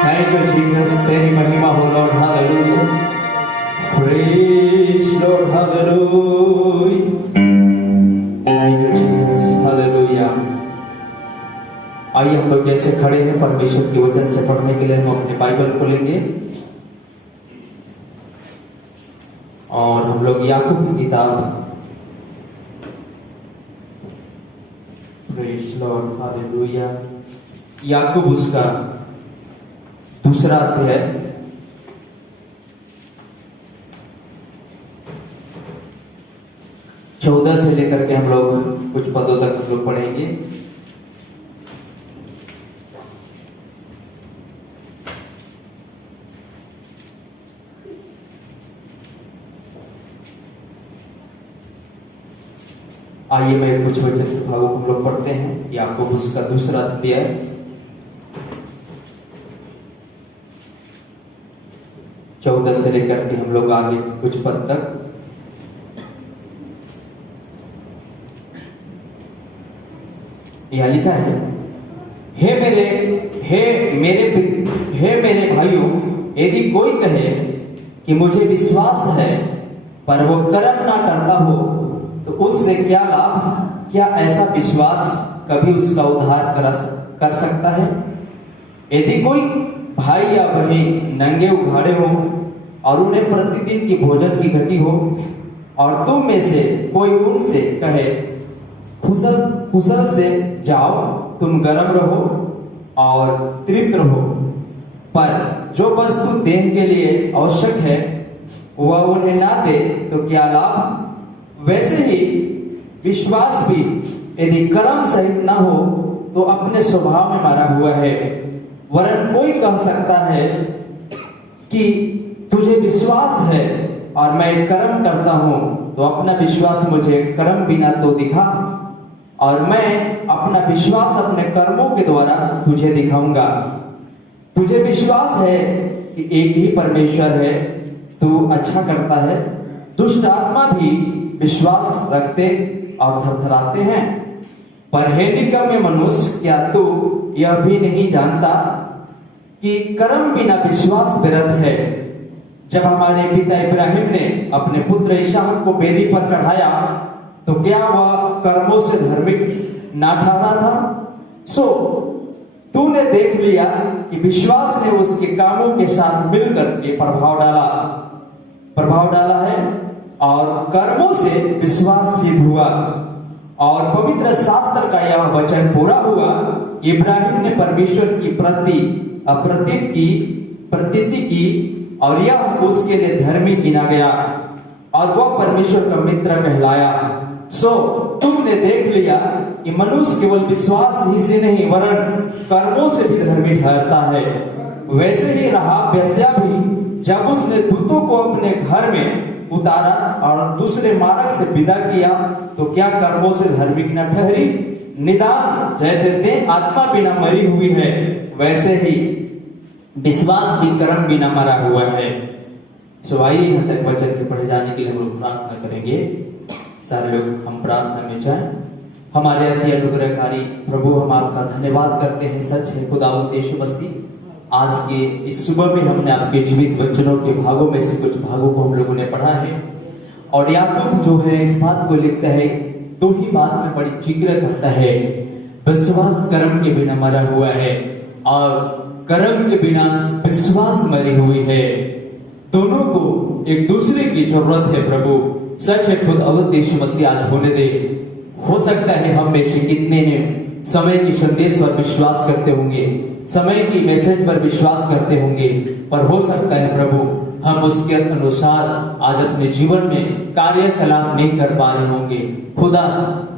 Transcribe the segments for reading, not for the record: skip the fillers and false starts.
Thank you, Jesus. तेरी महिमा हो Lord. Hallelujah. Praise Lord. Hallelujah. Thank you, Jesus. Hallelujah. आइए हम लोग जैसे खड़े हैं परमेश्वर के वचन से पढ़ने के लिए हम अपने बाइबल खोलेंगे और हम लोग याकूब की किताब Praise Lord. Hallelujah. याकूब उसका दूसरा अध्याय 14 से लेकर के हम लोग कुछ पदों तक हम लोग पढ़ेंगे। आइए मैं कुछ वचन के भागों को हम लोग पढ़ते हैं। याकूब उसका दूसरा अध्याय 14 से लेकर के हम लोग आगे कुछ पद तक यह लिखा है, हे मेरे भाइयों, यदि कोई कहे कि मुझे विश्वास है पर वो कर्म ना करता हो तो उससे क्या लाभ? क्या ऐसा विश्वास कभी उसका उद्धार कर सकता है? यदि कोई भाई या बहन नंगे उघाड़े हो और उन्हें प्रतिदिन की भोजन की घटी हो और तुम में से कोई उनसे कहे कुशल से जाओ, तुम गर्म रहो और तृप्त रहो, पर जो वस्तु देह के लिए आवश्यक है वह उन्हें ना दे तो क्या लाभ? वैसे ही विश्वास भी यदि कर्म सहित ना हो तो अपने स्वभाव में मारा हुआ है। वरन कोई कह सकता है कि तुझे विश्वास है और मैं कर्म करता हूं, तो अपना विश्वास मुझे कर्म बिना तो दिखा, और मैं अपना विश्वास अपने कर्मों के द्वारा तुझे दिखाऊंगा। तुझे विश्वास है कि एक ही परमेश्वर है, तू अच्छा करता है। दुष्ट आत्मा भी विश्वास रखते और थरथराते हैं। पर हे निकम्मे मनुष्य, क्या तू यह भी नहीं जानता कि कर्म बिना विश्वास व्यर्थ है? जब हमारे पिता इब्राहिम ने अपने पुत्र इसहाक को वेदी पर चढ़ाया तो क्या वह कर्मों से धार्मिक ना ठहरा था? सो तूने देख लिया कि विश्वास ने उसके कामों के साथ मिलकर के प्रभाव डाला है और कर्मों से विश्वास सिद्ध हुआ। और पवित्र शास्त्र का यह वचन पूरा हुआ, इब्राहिम ने परमेश्वर की प्रतीति की और यह उसके लिए धर्मी गिना गया और वह परमेश्वर का मित्र कहलाया। सो तुमने देख लिया कि मनुष्य केवल विश्वास ही से नहीं वरन कर्मों से भी धर्मी ठहरता है। वैसे ही राहाब वेश्या भी जब उसने दूतों को अपने घर में उतारा और दूसरे मार्ग से विदा किया तो क्या कर्मों से धार्मिक न ठहरी? निदान जैसे देह आत्मा बिना मरी हुई है, वैसे ही विश्वास भी कर्म बिना मरा हुआ है। सो आइए यहाँ तक वचन के पढ़े जाने के लिए हम लोग प्रार्थना करेंगे। सारे लोग हम प्रार्थना में जाएं। हमारे अति अनुग्रहकारी प्रभु, हम आपका धन्यवाद करते हैं। सच है खुदावंद यीशु मसीह, आज के इस सुबह में हमने आपके जीवित वचनों के भागों में से कुछ भागों को हम लोगों ने पढ़ा है। और याकूब जो है इस बात को लिखता है, दो ही बात में बड़ी जिक्र करता है, विश्वास कर्म के बिना मरा हुआ है और कर्म के बिना विश्वास मरी हुई है। दोनों को एक दूसरे की जरूरत है प्रभु। सच है खुदावंद यीशु मसीह, आज होने दे। हो सकता है हम में से कितने ने समय की संदेश पर विश्वास करते होंगे, समय की मैसेज पर विश्वास करते होंगे, पर हो सकता है प्रभु हम उसके अनुसार आज अपने जीवन में कार्यकलाप नहीं कर पा रहे होंगे खुदा।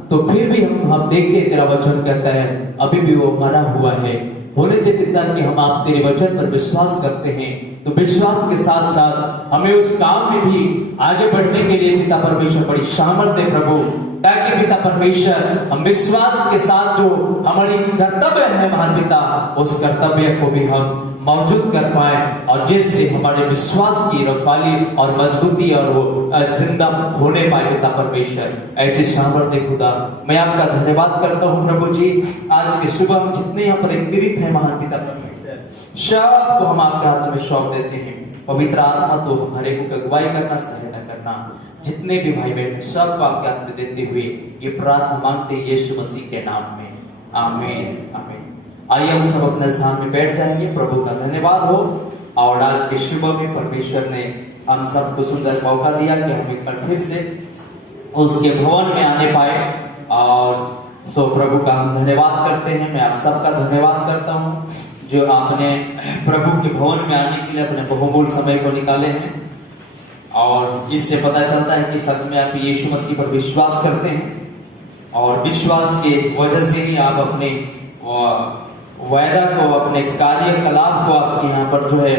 तो फिर भी हम देखते तेरा वचन कहता है अभी भी वो मरा हुआ है। होने दे पिता कि हम आप तेरे वचन पर विश्वास करते हैं, तो विश्वास के साथ साथ हमें उस काम में भी आगे बढ़ने के लिए पिता परमेश्वर बड़ी सामर्थ्य दे प्रभु, ताकि पिता परमेश्वर हम विश्वास के साथ जो हमारी कर्तव्य है महान पिता, उस कर्तव्य को भी हम मौजूद कर पाए और जिससे हमारे विश्वास की रखवाली और मजबूती और वो जिंदा होने पाए पिता परमेश्वर। ऐसे सामर्थ्य खुदा मैं आपका धन्यवाद करता हूँ प्रभु जी। आज के सुबह हम जितने यहाँ पर एकत्रित हैं महान पिता परमेश्वर, सब को हम आपके हाथ में सौंप देते हैं। पवित्र आत्मा तो हमारे को अगुवाई करना, सहायता करना। जितने भी भाई बहन सबको आपके हाथ में देते हुए ये प्रार्थना मांगते हैं यीशु मसीह के नाम में, आमीन आमीन। आइए हम सब अपने स्थान में बैठ जाएंगे। प्रभु का धन्यवाद हो। और आज के सुबह में परमेश्वर ने हम सबको सुंदर मौका दिया कि हम एक बार फिर से उसके भवन में आने पाए। और सो प्रभु का हम धन्यवाद करते हैं। मैं आप सबका धन्यवाद करता हूँ जो आपने प्रभु के भवन में आने के लिए अपने बहुमूल्य समय को निकाले हैं। और इससे पता चलता है कि सच में आप यीशु मसीह पर विश्वास करते हैं और विश्वास के वजह से ही आप अपने वायदा को, अपने कार्यकलाप को आपके यहाँ पर जो है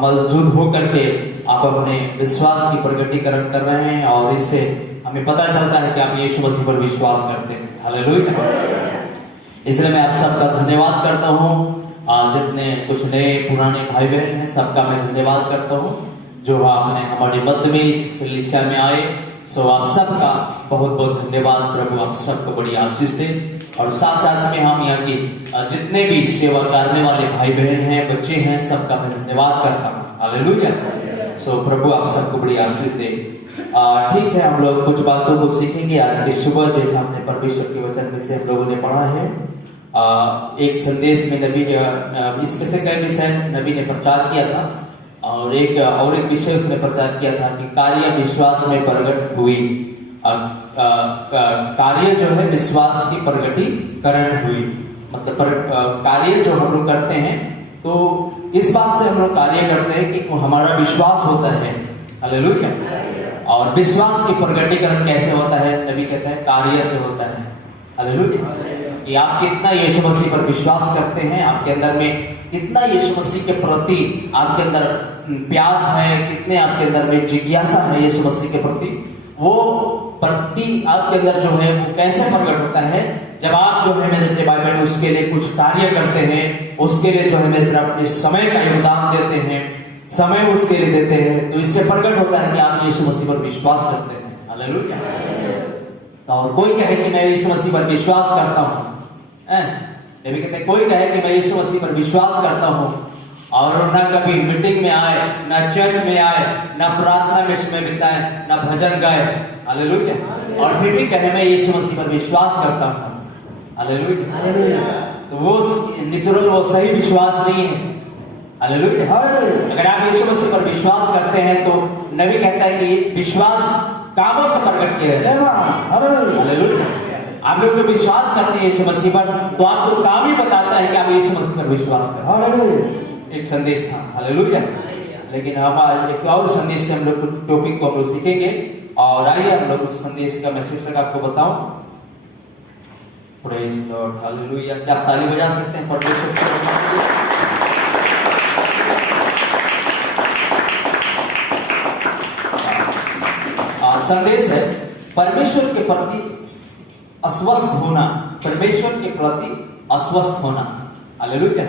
मौजूद होकर के आप अपने विश्वास की प्रकटीकरण कर रहे हैं। और इससे हमें पता चलता है कि आप यीशु मसीह पर विश्वास करते हैं। हालेलुया। इसलिए मैं आप सबका धन्यवाद करता हूँ। जितने कुछ नए पुराने भाई बहन हैं सबका मैं धन्यवाद करता हूँ जो आपने हमारे मध्य में इस कलीसिया में आए। सो आप सबका बहुत बहुत धन्यवाद। प्रभु आप सबको बड़ी आशीष दे। और साथ साथ में हम यहाँ की जितने भी सेवा करने वाले भाई बहन हैं, बच्चे हैं, सबका मैं धन्यवाद करता हूँ। हालेलुया। सो प्रभु आप सबको बड़ी आशीष दे। ठीक है, हम लोग कुछ बातों को सीखेंगे आज की सुबह। जैसे हमने परमेश्वर के वचन में से हम लोगों ने पढ़ा है, एक संदेश में नबी इसमें से कई विषय नबी ने प्रचार किया था। और एक विषय उसने प्रचार किया था कि कार्य विश्वास में प्रकट हुई। कार्य जो है विश्वास की प्रकटीकरण हुई। मतलब कार्य जो हम लोग करते हैं तो इस बात से हम लोग कार्य करते हैं कि हमारा विश्वास होता है। हालेलुया। और विश्वास की प्रकटीकरण कैसे होता है? नबी कहता है कार्य से होता है। हालेलुया। कि आप कितना यीशु मसीह पर विश्वास करते हैं, आपके अंदर में कितना यीशु मसीह के प्रति आपके अंदर प्यास है, कितने आपके अंदर में जिज्ञासा है यीशु मसीह के प्रति, वो प्रति आपके अंदर जो है वो कैसे प्रकट होता है जब आप जो है मेरे भाई बहन उसके लिए कुछ कार्य करते हैं, उसके लिए जो है मेरे अपने समय का योगदान देते हैं, समय उसके लिए देते हैं। तो इससे प्रकट होता है कि आप यीशु मसीह पर विश्वास करते हैं। हालेलुया। और कोई कहे कि मैं यीशु मसीह पर विश्वास करता हूँ, नबी कहते हैं कोई कहे कि मैं यीशु मसीह पर विश्वास करता हूँ और ना कभी मीटिंग में आए, ना चर्च में आए, ना प्रार्थना में समय बिताए, ना भजन गाए, हालेलुया, और फिर भी कहे मैं यीशु मसीह पर विश्वास करता हूँ। हालेलुया। तो वो नेचुरल, वो सही विश्वास नहीं है। हालेलुया। अगर आप यीशु मसीह पर विश्वास करते हैं तो नबी कहता है कि विश्वास कामों से प्रकट किया है। हालेलुया। आप लोग जो विश्वास करते हैं यीशु मसीह पर तो आपको काम ही बताता है कि आप यीशु मसीह पर विश्वास करते। एक संदेश था। हालेलुया। लेकिन हम आज एक और संदेश से हम लोग टॉपिक को हम लोग सीखेंगे। और आइए हम लोग उस संदेश का मैं शीर्षक आपको बताऊं। Praise Lord. हालेलुया। क्या आप ताली बजा सकते हैं परमेश्वर को? संदेश है परमेश्वर के प्रति अस्वस्थ होना। परमेश्वर के प्रति अस्वस्थ होना। हालेलुया।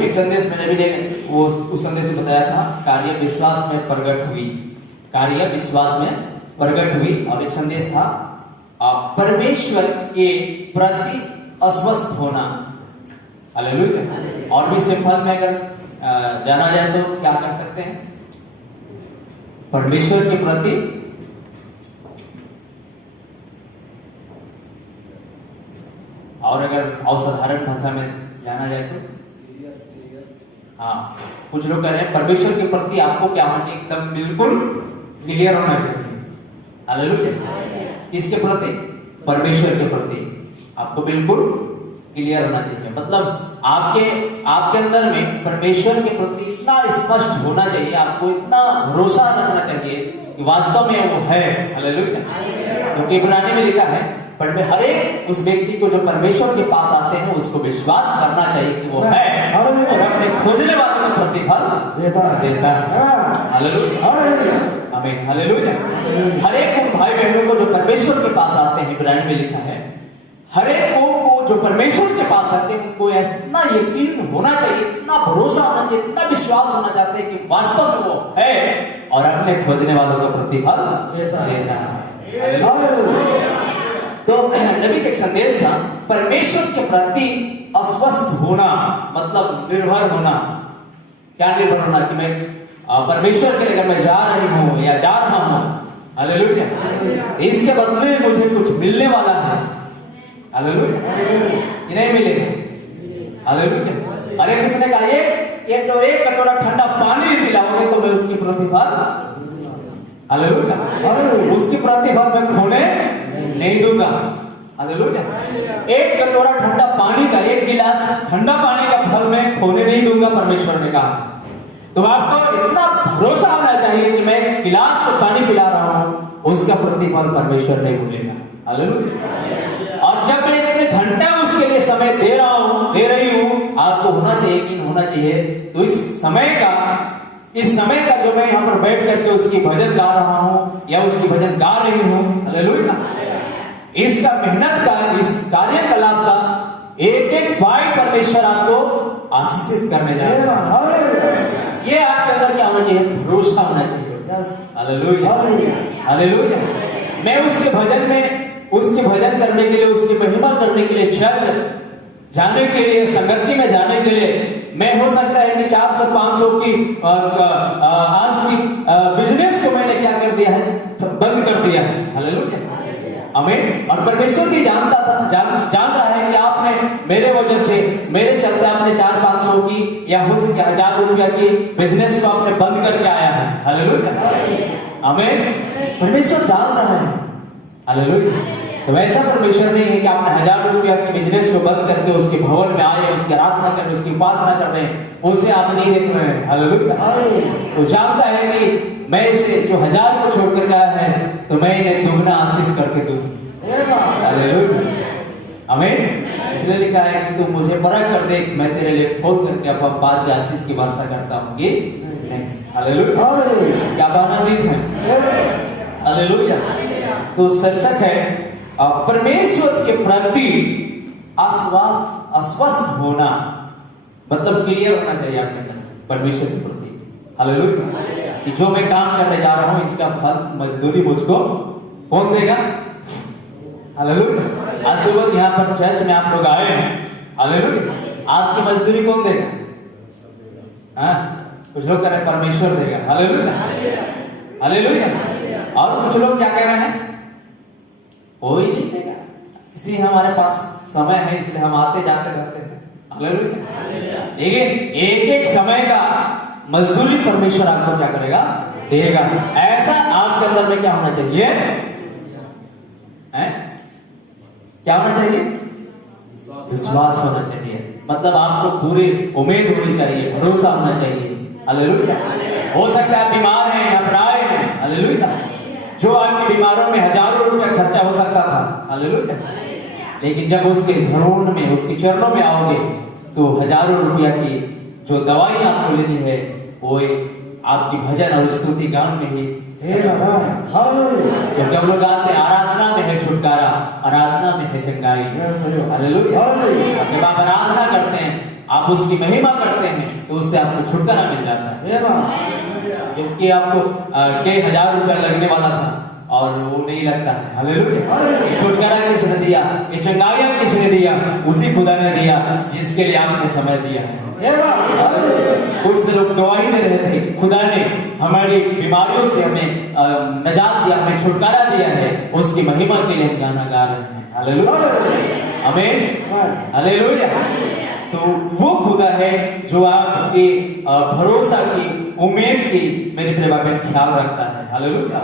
एक संदेश में नबी ने वो उस संदेश में बताया था कार्य विश्वास में प्रकट हुई। कार्य विश्वास में प्रकट हुई। और एक संदेश था परमेश्वर के प्रति अस्वस्थ होना। हालेलुया। और भी सिंपल में अगर जाना जाए तो क्या कह सकते हैं? परमेश्वर के प्रति और अगर असाधारण भाषा में जाना जाए तो कुछ लोग कह रहे हैं परमेश्वर के प्रति आपको क्या होना चाहिए? एकदम बिल्कुल क्लियर होना चाहिए। हालेलुया। किसके प्रति? परमेश्वर के प्रति आपको बिल्कुल क्लियर होना चाहिए। मतलब आपके अंदर में परमेश्वर के प्रति इतना स्पष्ट होना चाहिए, आपको इतना भरोसा रखना चाहिए कि वास्तव में वो है। हालेलुया। क्योंकि इब्रानी में लिखा है पर हर एक उस व्यक्ति को जो परमेश्वर के पास आते हैं उसको विश्वास करना चाहिए कि वो है और अपने खोजने वालों को प्रतिफल देता है। हालेलुया। आमीन। हालेलुया। हर एक उन भाई बहनों को जो परमेश्वर के पास आते हैं, इब्रानी में लिखा है हर एक को जो परमेश्वर के पास आते हैं उनको इतना यकीन होना चाहिए, इतना भरोसा होना चाहिए, इतना विश्वास होना चाहते हैं कि वास्तव में वो है और अपने खोजने वालों को प्रतिफल देता है। तो नबी का एक संदेश था परमेश्वर के प्रति अस्वस्थ होना, मतलब निर्भर होना। क्या निर्भर होना कि मैं परमेश्वर के लिए अगर मैं जा रही हूं या जा रहा हूं, हालेलुया, इसके बदले में मुझे कुछ मिलने वाला है, हालेलुया, कि नहीं मिलेगा, हालेलुया। अरे किसी ने कहा एक कटोरा ठंडा पानी पिलाओगे तो मैं उसकी प्रतिफल, हालेलुया, उसकी प्रतिफल मैं खोने नहीं दूंगा, हालेलुया। एक कटोरा ठंडा पानी का, एक गिलास ठंडा पानी का फल मैं खोने नहीं दूंगा, परमेश्वर ने कहा। तो आपको इतना भरोसा होना चाहिए कि मैं गिलास में पानी पिला रहा हूं, उसका प्रतिफल परमेश्वर नहीं भूलेगा, हालेलुया। और जब मैं इतने घंटा उसके लिए समय दे रही हूं, आपको होना चाहिए कि होना चाहिए। तो इस समय का जो मैं यहां पर बैठ करके उसकी भजन गा रहा हूं या उसकी भजन गा रही हूं, हालेलुया, इसका मेहनत का, इस कार्यकलाप का एक फाइल परमेश्वर आपको आशीषित करने जा रहा है। ये आपके अंदर क्या होना चाहिए? भरोसा होना चाहिए, हालेलुया, हालेलुया। मैं उसके भजन करने के लिए, उसकी महिमा करने के लिए, चर्च जाने के लिए, संगति में जाने के लिए, मैं हो सकता है कि 400-500 की आज की बिजनेस को मैंने क्या कर दिया है? बंद कर दिया है, हालेलुया, आमीन। और परमेश्वर भी जान रहा है कि आपने मेरे वजह से, मेरे चलते आपने 400-500 की या हो सके 1000 रुपया की बिजनेस को आपने बंद करके आया है, हालेलुया, आमीन। परमेश्वर जान रहा है, हालेलुया। तो वैसा परमेश्वर नहीं है कि आपने 1000 रुपया की बिजनेस को बंद करके उसके भवन में आए, उसकी आराधना कर रहे, उसकी उपासना कर रहे हैं, उसे आप नहीं देख रहे हैं, हालेलुया। तो जानता है कि मैं इसे जो 1000 को छोड़कर गया है, तो मैं इन्हें दुगना आशीष करके दूंगा, हालेलुया, आमीन। इसलिए लिखा है कि तू मुझे परख कर देख, मैं तेरे लिए खोद करके अब बाद की आशीष की वर्षा करता हूँ, ये हालेलुया। क्या आनंदित है, हालेलुया। तो शीर्षक है परमेश्वर के प्रति अस्वस्थ होना, मतलब क्लियर होना चाहिए आपके अंदर परमेश्वर के प्रति, हालेलुया, कि जो मैं काम करने जा रहा हूं इसका फल, मजदूरी मुझको कौन देगा, हालेलुया। आज सुबह यहाँ पर चर्च में आप लोग आए हैं, हालेलुया, आज की मजदूरी कौन देगा? हाँ, कुछ लोग कह रहे हैं परमेश्वर देगा, हालेलुया, हालेलुया। और कुछ लोग क्या कह रहे हैं? कोई नहीं देगा, किसी हमारे पास समय है इसलिए हम आते जाते रहते हैं, हालेलुया। लेकिन एक समय का मजदूरी परमेश्वर आपको क्या करेगा? देगा। ऐसा आपके अंदर में क्या होना चाहिए? क्या होना चाहिए? विश्वास होना चाहिए। मतलब आपको पूरी उम्मीद होनी चाहिए, भरोसा होना चाहिए, हालेलुया। हो सकता है आप बीमार हैं, आप आए हैं, हालेलुया, जो आपकी बीमारों में हजारों रुपया खर्चा हो सकता था, हालेलुया, लेकिन जब उसके धरोहर में, उसके चरणों में आओगे तो हजारों रुपया की जो दवाई आपको लेनी है वो आपकी भजन और स्तुति गान में ही, क्योंकि हम लोग गाते हैं आराधना में है छुटकारा, आराधना में है चंगाई, हालेलुया। जब आप आराधना करते हैं, आप उसकी महिमा करते हैं, तो उससे आपको छुटकारा मिल जाता है। क्योंकि आपको कई 1000 रुपया लगने वाला था और वो नहीं लगता है, हालेलुया। ये छुटकारा किसने दिया? ये चंगाई किसने दिया? उसी खुदा ने दिया जिसके लिए आपने समय दिया है। कुछ लोग गवाही दे रहे थे, खुदा ने हमारी बीमारियों से हमें नजात दिया, हमें छुटकारा दिया है, उसकी महिमा के लिए हम गाना गा रहे हैं, हालेलुया, आमीन, हालेलुया। तो वो खुदा है जो आपके भरोसा की, उम्मीद की, मेरे प्रिय बहन, ख्याल रखता है, हालेलुया।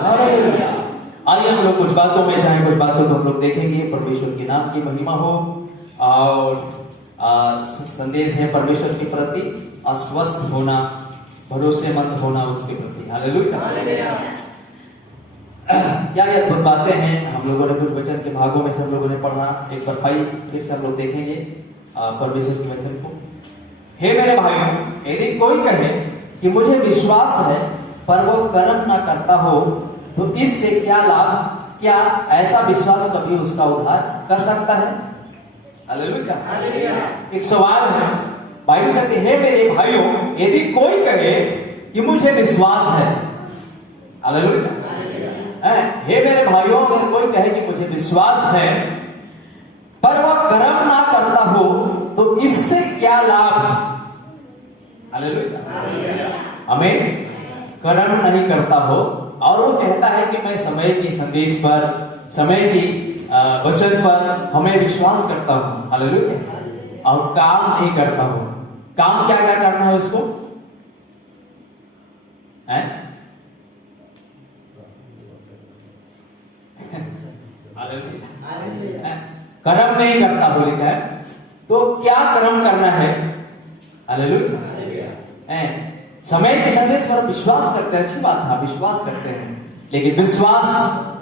आइए हम लोग कुछ बातों में जाएं, कुछ बातों को हम लोग देखेंगे। परमेश्वर के नाम की महिमा हो। और संदेश है परमेश्वर के प्रति अस्वस्थ होना, भरोसेमंद होना उसके प्रति, हालेलुया। क्या ये अद्भुत बातें हैं। हम लोगों ने कुछ वचन के भागों में से हम लोगों ने पढ़ा, एक बार फिर से हम लोग देखेंगे परमेश्वर के वचन को। हे मेरे भाइयों, यदि कोई कहे कि मुझे विश्वास है पर वो कर्म ना करता हो, तो इससे क्या लाभ? क्या ऐसा विश्वास कभी उसका उद्धार कर सकता है? हालेलुया। एक सवाल है, बाइबल कहती है मेरे भाइयों, यदि कोई कहे कि मुझे विश्वास है, हालेलुया, हे मेरे भाइयों, अगर कोई कहे कि मुझे विश्वास है पर वह कर्म ना करता हो, तो इससे क्या लाभ? हालेलुया। हमें कर्म नहीं करता हो और वो कहता है कि मैं समय की संदेश पर, समय की वचन पर हमें विश्वास करता हूं, हालेलुया, और काम नहीं करता हूं। काम क्या क्या करना है उसको? कर्म नहीं करता हो लिखा है, तो क्या कर्म करना है? हालेलुया। समय के संदेश पर विश्वास करते हैं, अच्छी बात है, विश्वास करते हैं, लेकिन विश्वास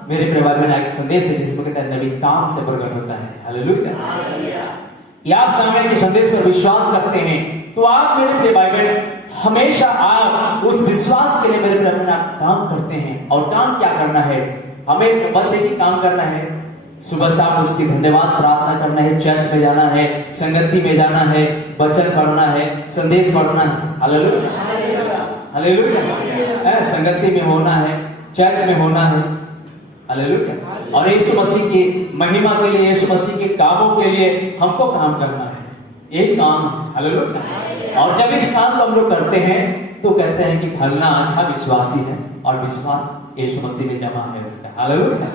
मेरे प्रिय भाई बहन एक संदेश है जिसको कहते हैं नबी काम से प्रकट होता है। हालेलुया। या आप समय के संदेश पर विश्वास करते हैं तो आप मेरे प्रिय भाई बहन हमेशा आप उस विश्वास के लिए मेरे प्रिय बहन काम करते हैं। और काम क्या करना है? हमें बस एक ही काम करना है, सुबह शाम उसकी धन्यवाद प्रार्थना करना है, चर्च में जाना है, संगति में जाना है, वचन पढ़ना है, संदेश पढ़ना है। Hallelujah, hallelujah. संगति में होना है, चर्च में होना है, हालेलुया। और यीशु मसीह की महिमा के लिए, यीशु मसीह के कामों के लिए हमको काम करना है, यही काम है। हालेलुया। और जब इस काम को हम लोग करते हैं तो कहते हैं कि फलना अच्छा विश्वासी है, और विश्वास यीशु मसीह में जमा है उसका। हालेलुया।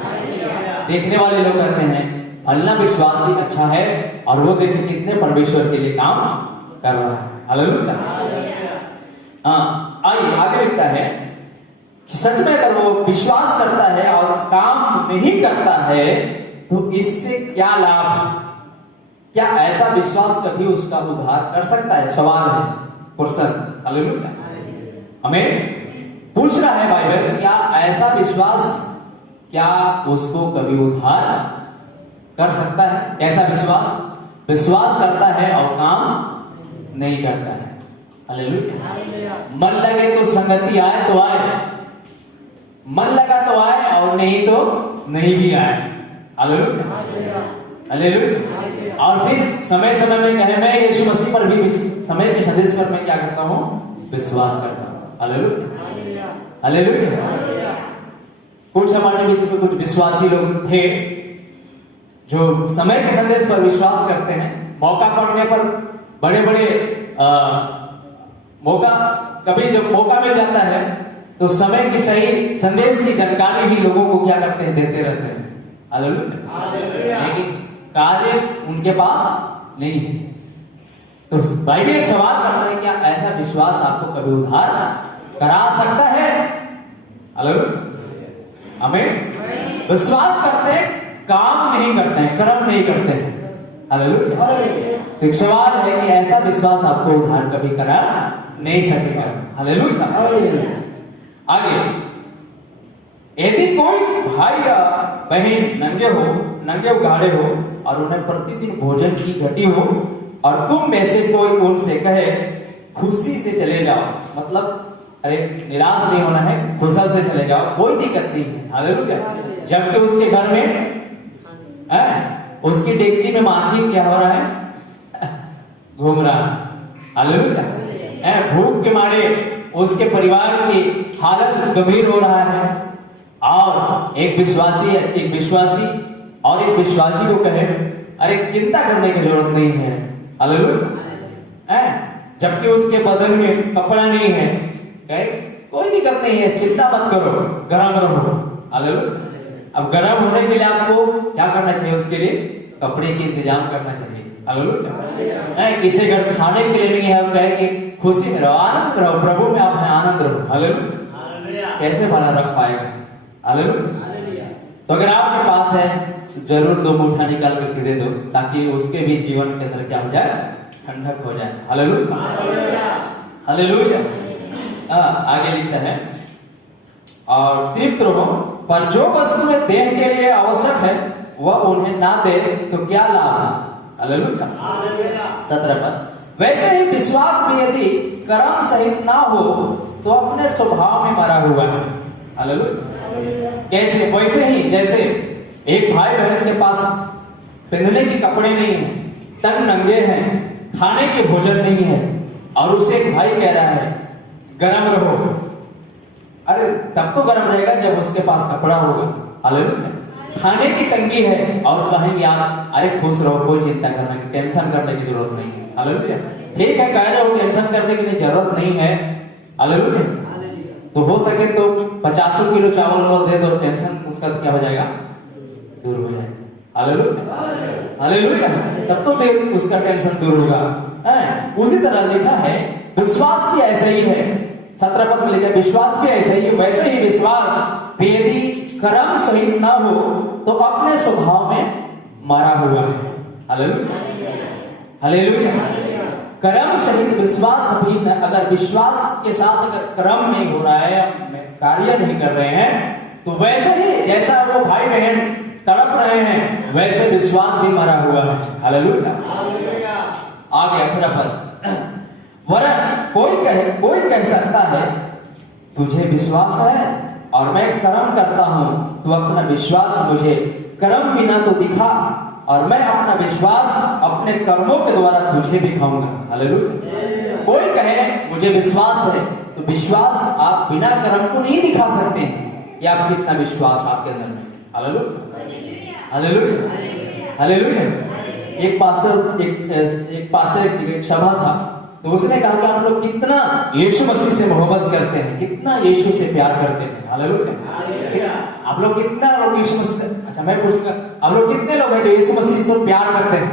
देखने वाले लोग कहते हैं फलना विश्वासी अच्छा है, और वो देखिए कितने परमेश्वर के लिए काम कर रहा है। हालेलुया। आइए आगे लिखता है कि सच में अगर वो विश्वास करता है और काम नहीं करता है तो इससे क्या लाभ? क्या ऐसा विश्वास कभी उसका उद्धार कर सकता है? सवाल है, क्वेश्चन। हालेलुया। हमें पूछ रहा है बाइबल, क्या ऐसा विश्वास क्या उसको कभी उद्धार कर सकता है? ऐसा विश्वास विश्वास करता है और काम नहीं करता है। हालेलुया। मन लगे तो संगति आए तो आए, मन लगा तो आए, और नहीं तो नहीं भी आए। Hallelujah, hallelujah. और फिर समय समय में कहे मैं यीशु मसीह पर भी, समय के संदेश पर मैं क्या करता हूं? विश्वास करता हूं। Hallelujah, hallelujah. कुछ हमारे बीच में कुछ विश्वासी लोग थे जो समय के संदेश पर विश्वास करते हैं, मौका पड़ने पर बड़े बड़े मौका, कभी जब मौका मिल जाता है तो समय की सही संदेश की जानकारी भी लोगों को क्या करते हैं? देते रहते हैं। हालेलुया। लेकिन कार्य उनके पास नहीं है। तो भाई भी एक सवाल करता है, क्या ऐसा विश्वास आपको कभी उद्धार करा सकता है? हालेलुया। हमें विश्वास करते हैं, काम नहीं करते हैं, कर्म नहीं करते हैं। हालेलुया। तो एक सवाल है कि ऐसा विश्वास आपको उद्धार कभी करा नहीं सकेगा। हालेलुया। आगे, यदि कोई भाई या बहन नंगे उघाड़े हो और उन्हें प्रतिदिन भोजन की घटी हो, और तुम में से कोई उनसे कहे खुशी से चले जाओ, मतलब अरे निराश नहीं होना है, खुशल से चले जाओ, कोई दिक्कत नहीं है। हालेलुया। जबकि उसके घर में उसकी डेगची में माछी क्या हो रहा है? घूम रहा है। हालेलुया। भूख के मारे उसके परिवार की हालत गंभीर हो रहा है, और एक विश्वासी और एक विश्वासी को कहे अरे चिंता करने की जरूरत नहीं है। हालेलुया। जबकि उसके बदन में कपड़ा नहीं है, कहे कोई दिक्कत नहीं है, चिंता मत करो, गर्म रहो। हालेलुया। अब गर्म होने के लिए आपको क्या करना चाहिए? उसके लिए कपड़े की इंतजाम करना चाहिए। हालेलुया। किसी घर खाने के लिए नहीं है, हम कहे कि खुशी में रहो, आनंद रहो, प्रभु में आप है, आनंद रहो। हालेलुया। कैसे भला रख पाएगा? हालेलुया। तो अगर आपके पास है तो जरूर 2 मुट्ठा निकाल करके दे दो, ताकि उसके भी जीवन के अंदर क्या हो जाए? ठंडक हो जाए। Hallelujah, hallelujah. आगे लिखता है, और तृप्त रहो, पर जो वस्तु में देह के लिए आवश्यक है वह उन्हें ना दे तो क्या लाभ है? हालेलुया। 17 पद, वैसे ही विश्वास में यदि कर्म सहित ना हो तो अपने स्वभाव में मरा हुआ है। हालेलुया। कैसे? वैसे ही जैसे एक भाई बहन के पास पहनने के कपड़े नहीं है, तन नंगे हैं, खाने के भोजन नहीं है, और उसे एक भाई कह रहा है गरम रहो। अरे तब तो गरम रहेगा जब उसके पास कपड़ा होगा। हालेलुया। खाने की तंगी है और कहेंगे आप अरे खुश रहो, कोई चिंता करने की, टेंशन करने की जरूरत नहीं है। हालेलुया। ठीक है, कह रहे हो टेंशन करने की जरूरत नहीं है, हालेलुया। तो हो सके तो 50 किलो चावल और दे दो, टेंशन उसका क्या हो जाएगा, दूर हो जाएगा, हालेलुया हालेलुया। तब तो फिर उसका टेंशन दूर होगा। उसी तरह लिखा है विश्वास भी ऐसा ही है, 17 पद में लिखा है विश्वास भी ऐसा ही, वैसे ही विश्वास यदि कर्म सहित ना हो तो अपने स्वभाव में मरा हुआ है, हालेलुया हालेलुया। कर्म सहित विश्वास भी न, अगर विश्वास के साथ अगर कर्म नहीं हो रहा है, कार्य नहीं कर रहे हैं, तो वैसे ही जैसा वो भाई बहन तड़प रहे हैं वैसे विश्वास भी मरा हुआ है, हालेलुया। आगे 18 पद, वरन कोई कह सकता है तुझे विश्वास है और मैं कर्म करता हूं, तू अपना विश्वास मुझे कर्म बिना तो दिखा और मैं अपना विश्वास अपने कर्मों के द्वारा तुझे दिखाऊंगा, हालेलुया। कोई कहे मुझे विश्वास है, तो विश्वास आप बिना कर्म को नहीं दिखा सकते हैं कि आप कितना विश्वास आपके अंदर में, हालेलुया हालेलुया हालेलुया। एक पास्टर एक सभा था, तो उसने कहा कि आप लोग कितना यीशु मसीह से मोहब्बत करते हैं, कितना यीशु से प्यार करते हैं, हालेलुया। आप लोग कितना लोग यीशु मसीह से, अच्छा मैं पूछूंगा आप लोग कितने लोग हैं जो यीशु मसीह से प्यार करते हैं?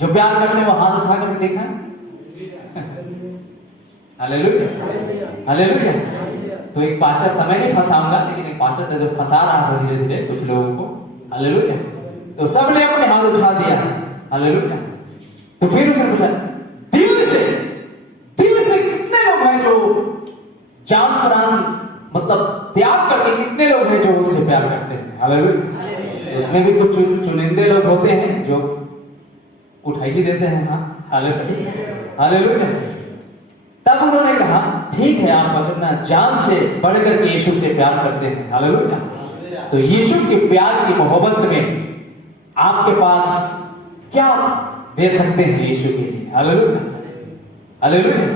जो प्यार करते हैं वो हाथ उठा करके देखा, हालेलुया हालेलुया। तो एक पास्टर था, मैं नहीं फंसाऊंगा, लेकिन एक पास्टर था जो फंसा रहा था धीरे धीरे कुछ लोगों को, हालेलुया। तो सबने अपने हाथ उठा दिया, हालेलुया। तो फिर उसने पूछा दिल से कितने लोग हैं जो जान प्राण मतलब त्याग करके, कितने लोग हैं जो उससे प्यार करते हैं, हालेलुया। उसमें भी कुछ चुनिंदे लोग होते हैं जो उठाई ही देते हैं, हाँ हालेलुया हालेलुया। तब उन्होंने कहा ठीक है, आप अपना जान से बढ़कर के यीशु से प्यार करते हैं, हालेलुया। तो यीशु के प्यार की मोहब्बत में आपके पास क्या दे सकते हैं यीशु के लिए, हालेलुया हालेलुया।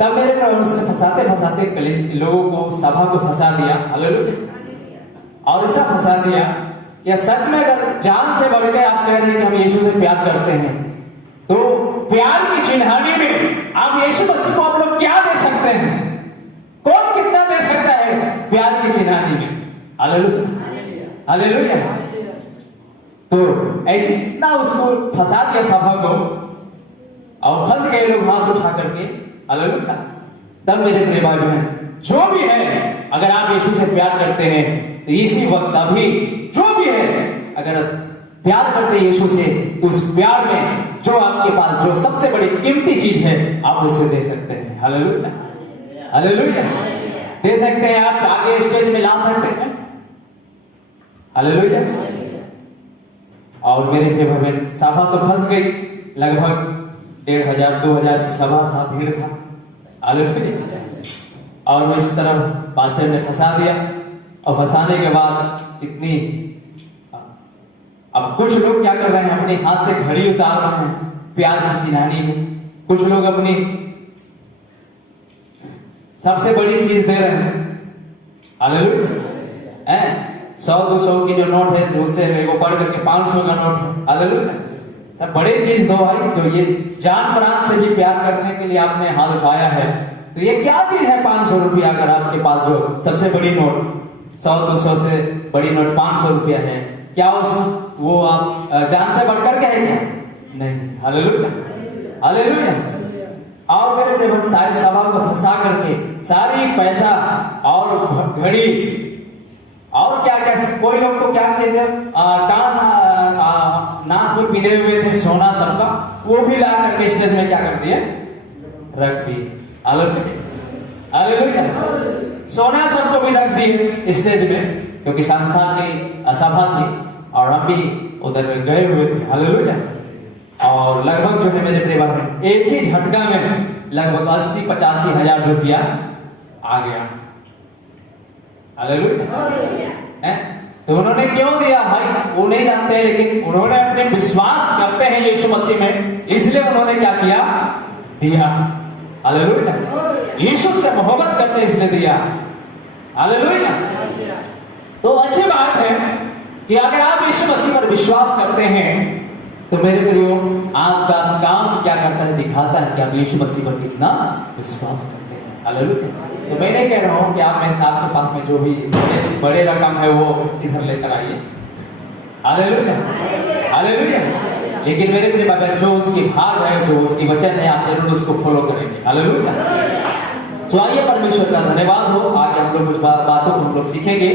तब मेरे प्रभु उसने फंसाते फंसाते लोगों को, सभा को फंसा दिया, हालेलुया। और ऐसा फंसा दिया कि सच में अगर जान से बढ़ के आप कह रहे हैं कि हम यीशु से प्यार करते हैं, तो प्यार की चिन्हानी में आप यीशु मसीह को आप लोग क्या दे सकते हैं? कौन कितना दे सकता है प्यार की चिन्हानी में, हालेलुया हालेलुया। तो ऐसे कितना उसको फंसा दिया सभा को, और फंस गए लोग हाथ उठा करके, हालेलुया। तब मेरे प्रिय भाई बहन, जो भी है अगर आप यीशु से प्यार करते हैं तो इसी वक्त अभी जो भी है अगर प्यार करते हैं यीशु से, तो उस प्यार में जो आपके पास जो सबसे बड़ी कीमती चीज है आप उसे दे सकते हैं, हालेलुया हालेलुया। दे सकते हैं, आप आगे स्टेज में ला सकते हैं, हालेलुया। और मेरे प्रिय भाई बहन, सभा तो फंस गई, लगभग 1500-2000 की सभा था, भीड़ था, हालेलुया। और इस तरफ पास्टर ने फंसा दिया, और फंसाने के बाद इतनी, अब कुछ लोग क्या कर रहे हैं, अपने हाथ से घड़ी उतार रहे हैं प्यार की चिन्हानी में, कुछ लोग अपनी सबसे बड़ी चीज दे रहे हैं, हालेलुया। 100-200 की जो नोट है उससे वो बढ़ करके 500 का नोट है, हालेलुया। सब बड़ी चीज दो भाई, जो ये जान प्राण से भी प्यार करने के लिए आपने हाथ उठाया है, तो ये क्या चीज है 500 रुपया? अगर आपके पास जो सबसे बड़ी नोट 100-200 से बड़ी नोट 500 रुपया है, क्या वो आप जान से बढ़कर के है क्या? नहीं, हालेलुया हालेलुया। और मेरे प्रिय बहन, सारी सभा को फंसा करके सारी पैसा और घड़ी और क्या क्या, कोई लोग तो क्या कहते हैं नाक में पिने हुए थे सोना सबका, वो भी ला करके स्टेज में क्या कर दिए, रख दिए, हालेलुया हालेलुया। सोना सबको भी रख दिए स्टेज में, क्योंकि संस्था की सभा थी और हम भी उधर गए हुए थे, हालेलुया। और लगभग जो है मेरे प्रिय भाई, एक ही झटका में लगभग 80-85 हजार रुपया आ गया, हालेलुया। तो उन्होंने क्यों दिया भाई, वो नहीं जानते, लेकिन उन्होंने अपने विश्वास करते हैं यीशु मसीह में, इसलिए उन्होंने क्या किया, दिया, हालेलुया। यीशु से मोहब्बत करते इसलिए दिया, हालेलुया। तो अच्छी बात है कि अगर आप यीशु मसीह पर विश्वास करते हैं तो मेरे प्रियो, आपका काम क्या करता है? दिखाता है कि आप यीशु मसीह पर कितना विश्वास करते हैं। हालेलुया। तो मैं नहीं कह रहा हूं कि आप में आपके पास में जो भी बड़े रकम है वो इधर लेकर आइए। Hallelujah, hallelujah. लेकिन मेरे प्रिय, अगर जो उसकी भाग है, जो उसकी वचन है, आप जरूर उसको फॉलो करेंगे। हालेलुया। तो आइए, परमेश्वर का धन्यवाद हो। आगे हम लोग कुछ बातों को हम लोग सीखेंगे।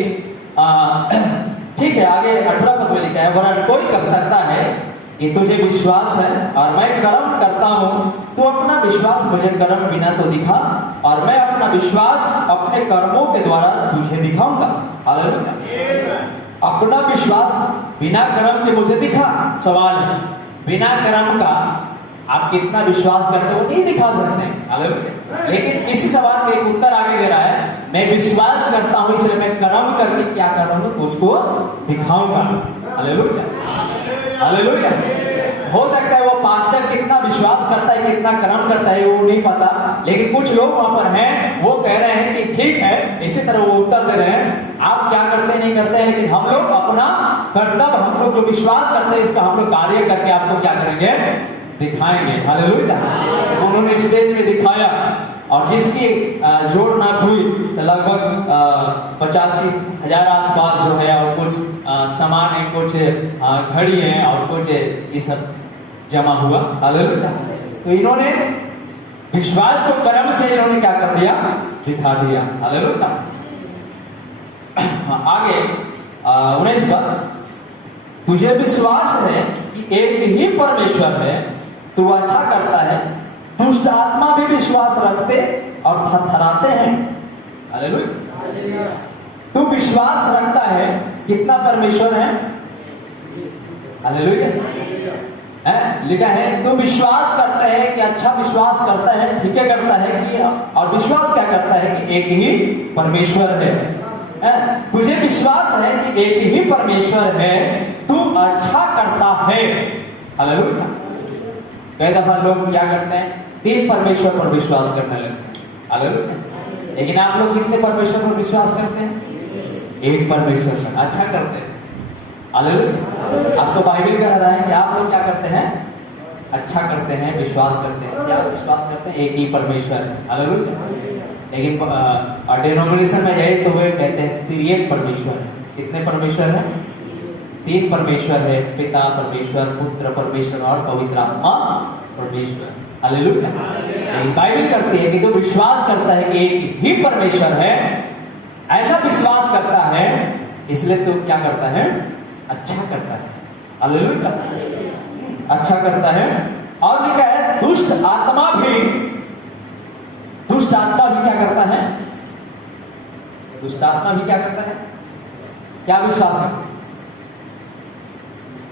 ठीक है, आगे 18 पद में लिखा है, वरन कोई कह सकता है कि तुझे विश्वास है और मैं कर्म करता हूं, तो अपना विश्वास मुझे कर्म बिना तो दिखा, और मैं अपना विश्वास अपने कर्मों के द्वारा तुझे दिखाऊंगा। हालेलुया। अपना विश्वास बिना कर्म के मुझे दिखा। सवाल है, बिना कर्म का आप कितना विश्वास करते हो नहीं दिखा सकते। हालेलुया। लेकिन इसी सवाल का एक उत्तर आगे दे रहा है, मैं विश्वास करता हूं इसलिए मैं कर्म करके क्या कर रहा हूं? तुझको दिखाऊंगा। Hallelujah, hallelujah. हो सकता है वो पास्टर कितना विश्वास करता है, कितना कर्म करता है, वो नहीं पता, लेकिन कुछ लोग वहां पर हैं, वो कह रहे हैं कि ठीक है, इसी तरह वो उत्तर दे रहे हैं, आप क्या करते नहीं करते हैं, लेकिन हम लोग अपना कर्तव्य, हम लोग जो विश्वास करते हैं इसका हम लोग कार्य करके आपको क्या करेंगे? दिखाएंगे। हालेलुया। उन्होंने स्टेज में दिखाया, और जिसकी जोड़ नाप हुई तो लगभग 85,000 आसपास जो है, और कुछ सामान है, कुछ घड़ी है, और कुछ ये सब जमा हुआ। हालेलुया। तो इन्होंने विश्वास को कर्म से इन्होंने क्या कर दिया? दिखा दिया। हालेलुया। आगे 19 पद, तुझे विश्वास है कि एक ही परमेश्वर है, तू अच्छा करता है, दुष्ट आत्मा भी विश्वास रखते और थरथराते हैं। हालेलुया। तू विश्वास रखता है, कितना परमेश्वर है? हालेलुया। लिखा है, तू विश्वास करता है कि अच्छा विश्वास करता है, ठीक है करता है कि, और विश्वास क्या करता है कि एक ही परमेश्वर है। तुझे विश्वास है कि एक ही परमेश्वर है, तू अच्छा करता है। हालेलुया। कई दफा लोग क्या करते हैं? 3 परमेश्वर पर विश्वास करने लगते हैं। हालेलुया। लेकिन आप लोग कितने परमेश्वर पर विश्वास करते हैं? एक परमेश्वर पर। अच्छा करते हैं। हालेलुया। आपको बाइबल कह रहा है कि आप लोग क्या करते हैं? अच्छा करते हैं, विश्वास करते हैं। क्या विश्वास करते हैं? एक ही परमेश्वर है। हालेलुया। लेकिन डिनोमिनेशन में जाए तो वे कहते हैं त्रिएक परमेश्वर है। कितने परमेश्वर है? 3 परमेश्वर है, पिता परमेश्वर, पुत्र परमेश्वर और पवित्र आत्मा परमेश्वर। हालेलुया। लेकिन बाइबल करती है कि जो विश्वास करता है कि एक ही परमेश्वर है, ऐसा विश्वास करता है, इसलिए तो क्या करता है? अच्छा करता है। हालेलुया। अच्छा करता है। और लिखा है, दुष्ट आत्मा भी क्या करता है? दुष्ट आत्मा भी क्या करता है? क्या विश्वास करता है?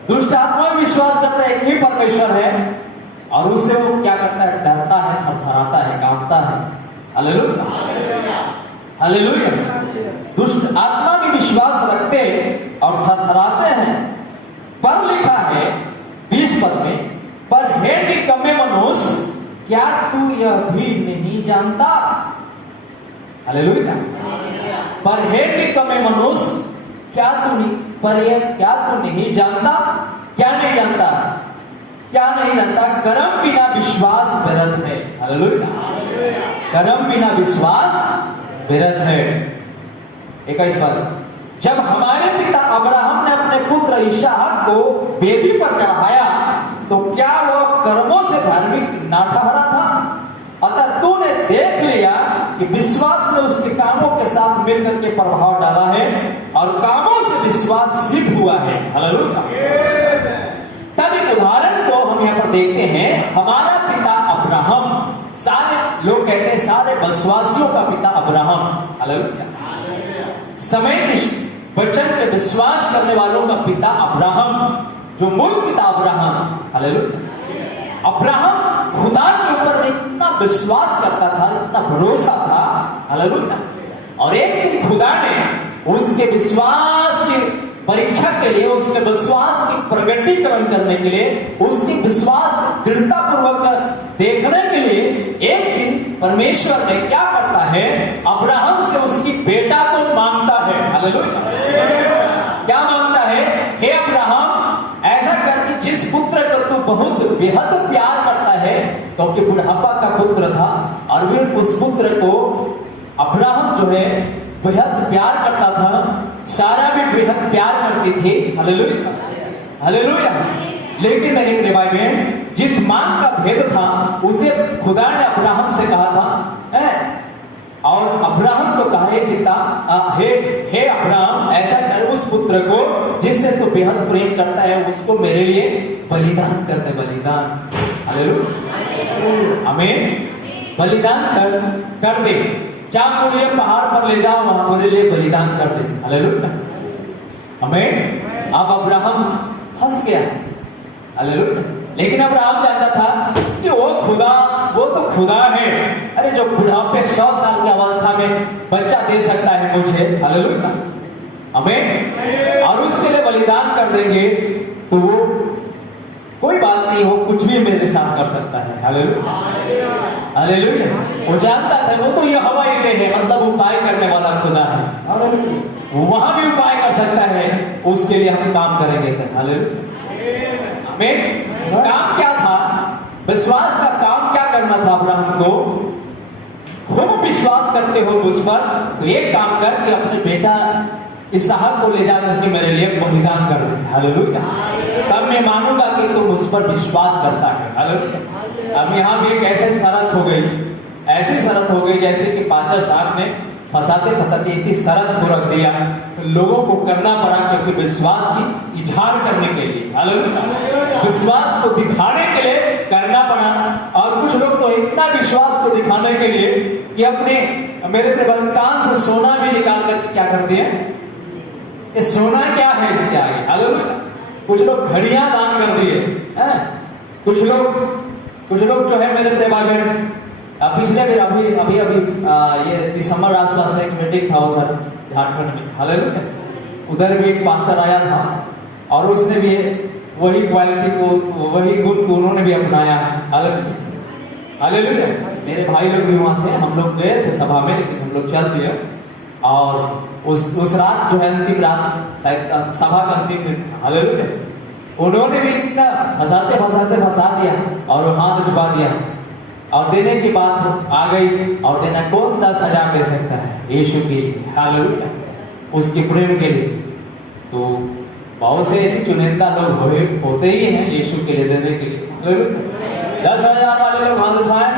दुष्ट आत्मा भी विश्वास करता है एक ही परमेश्वर है, और उससे वो क्या करता है? डरता है, थरथराता है, कांपता है। Hallelujah, hallelujah. दुष्ट आत्मा भी विश्वास रखते और थरथराते हैं। पर लिखा है 20 पद में, पर हे निकम्मे मनुष्य, क्या तू यह भी नहीं जानता? हालेलुया। पर हे निकम्मे मनुष्य, क्या तू नहीं जानता? क्या नहीं जानता? क्या नहीं जानता? कर्म बिना विश्वास व्यर्थ है। हालेलुया। कर्म बिना विश्वास व्यर्थ है। 21 पद, जब हमारे पिता अब्राहम ने अपने पुत्र इसहाक को वेदी पर चढ़ाया, तो क्या वह कर्मों से धार्मिक ना ठहरा था? अतः तूने देख लिया कि विश्वास ने उसके कामों के साथ मिलकर के प्रभाव डाला है, और कामों से विश्वास सिद्ध हुआ है। हालेलुया। तब एक उदाहरण को हम यहाँ पर देखते हैं। हमारा पिता अब्राहम, सारे लोग कहते हैं सारे विश्वासियों का पिता अब्राहम। हालेलुया। समय के वचन पे विश्वास करने वालों का पिता अब्राहम, जो मूल पिता अब्राहम। हालेलुया। अब्राहम खुदा के ऊपर में इतना विश्वास करता था, इतना भरोसा था। हालेलुया। और एक दिन खुदा ने उसके विश्वास की परीक्षा के लिए, उसके विश्वास की प्रगटीकरण करने के लिए, उसकी विश्वास दृढ़ता पूर्वक देखने के लिए एक दिन परमेश्वर ने क्या करता है? अब्राहम से उसकी बेटा को मांगता है। हालेलुया। क्या मांगता है? हे अब्राहम, ऐसा कर कि जिस पुत्र को बहुत बेहद प्यार करता है, क्योंकि बुढ़ापा का पुत्र था और फिर उस पुत्र को अब्राहम जो है बेहद प्यार करता था। सारा भी बेहद प्यार करती थी। Hallelujah, hallelujah. लेकिन मेरे प्रिय भाई बहन, जिस मांग का भेद था उसे खुदा ने अब्राहम से कहा था, और अब्राहम को कहा है पिता, हे अब्राहम, ऐसा कर उस पुत्र को जिससे तू बेहद प्रेम करता है उसको मेरे लिए बलिदान कर दे। बलिदान, हालेलुया, आमीन। बलिदान कर दे। क्या मुझे पहाड़ पर ले जाओ, वहां मेरे लिए बलिदान कर दे। हालेलुया, आमीन। अब अब्राहम फंस गया। हालेलुया। लेकिन अब्राहम जानता था कि वो तो खुदा है। अरे जो बुढ़ापे 100 साल की अवस्था में बच्चा दे सकता है मुझे, हालेलुया, आमीन, और उसके लिए बलिदान कर देंगे तो वो कोई बात नहीं, वो कुछ भी मेरे साथ कर सकता है। Hallelujah, hallelujah. वो जानता था वो तो यहोवा ही है, मतलब उपाय करने वाला खुदा है। वो वहां भी उपाय कर सकता है, उसके लिए हम काम करेंगे। हालेलुया, आमीन। काम क्या था? विश्वास का काम क्या करना था अब्राहम को? खूब विश्वास करते हो मुझ पर, तो एक काम कर कि अपने बेटा इसहाक को ले जाकर के मेरे लिए बलिदान कर दे। हालेलुया, तब मैं मानूंगा कि तुम मुझ पर विश्वास करता है। हालेलुया। अब यहाँ भी एक ऐसी शर्त हो गई, ऐसी शर्त हो गई जैसे कि पास्टर साहब ने फंसाते फंसाते ऐसी शर्त को रख दिया, तो लोगों को करना पड़ा, क्योंकि विश्वास की इजहार करने के लिए, हालेलुया, विश्वास को दिखाने के लिए करना पड़ा। और कुछ लोग तो इतना विश्वास को दिखाने के लिए कि अपने मेरे कान से सोना भी निकाल करके क्या कर दिया, ये सोना क्या है इसके आगे। हालेलुया। कुछ लोग घड़ियां दान कर दिए, कुछ लोग जो है मेरे प्रिय भाई बहन, पिछले फिर अभी ये दिसंबर आसपास में एक मीटिंग था उधर झारखंड में। हालेलुया। उधर भी एक पास्टर आया था और उसने भी वही क्वालिटी को, वही गुण को उन्होंने भी अपनाया। Hallelujah, hallelujah. मेरे भाई लोग भी वहां थे, हम लोग गए थे सभा में, लेकिन हम लोग चल दिए। और उस रात जो है अंतिम रात, शायद सभा का अंतिम दिन था। हालेलुया। उन्होंने भी इतना फंसा दिया और हाथ उठवा दिया, और देने की बात आ गई, और देना कौन 10,000 दे सकता है यीशु के लिए। हालेलुया, उसके प्रेम के लिए। तो बहुत से ऐसे चुनिंदा लोग होते ही हैं यीशु के लिए देने के लिए। हालेलुया। 10,000 वाले लोग हाथ उठाए,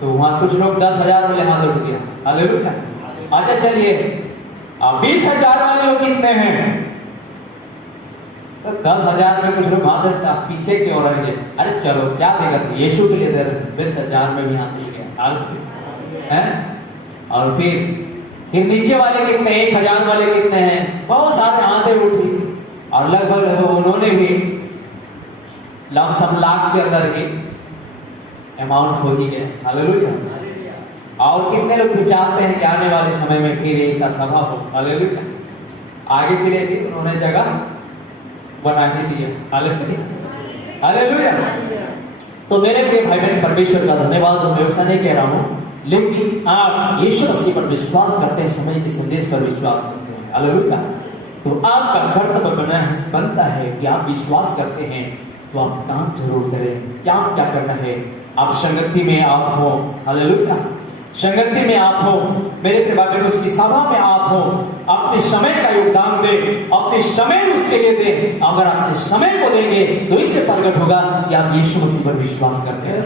तो वहां कुछ लोग 10,000 वाले हाथ उठ गया। हालेलुया। अच्छा चलिए, 20,000 वाले लोग कितने हैं? तो 10,000 में कुछ लोग हाथ देता, पीछे की ओर रहेंगे। अरे चलो क्या देगा, यीशु के लिए दे रहे, 20,000 में भी हाथ दे गया। और फिर नीचे वाले कितने, 1,000 वाले कितने हैं? बहुत सारे हाथें उठी, और लगभग उन्होंने भी लमसम लाख के अंदर ही अमाउंट हो ही गया। हालेलुया। और कितने लोग चाहते हैं कि आने वाले समय में फिर ऐसा सभा हो। हालेलुया। आगे के लिए उन्होंने जगह बना के दिया। Hallelujah, hallelujah. तो मेरे प्रिय भाई बहन, परमेश्वर का धन्यवाद। मैं ऐसा नहीं कह रहा हूं, लेकिन आप यीशु मसीह पर विश्वास करते हैं, समय के संदेश पर विश्वास करते हैं। हालेलुया। तो आपका कर्तव्य बनता है कि आप विश्वास करते हैं तो आप काम जरूर करें। क्या करना है? आप संगति में आप हो। हालेलुया। संगति में आप हो मेरे प्रिय भाई, उसकी सभा में आप हो, अपने समय का योगदान दे, अपने समय उसके लिए दे। अगर आप अपने समय को देंगे तो इससे प्रकट होगा कि आप यीशु मसीह पर विश्वास करते हैं।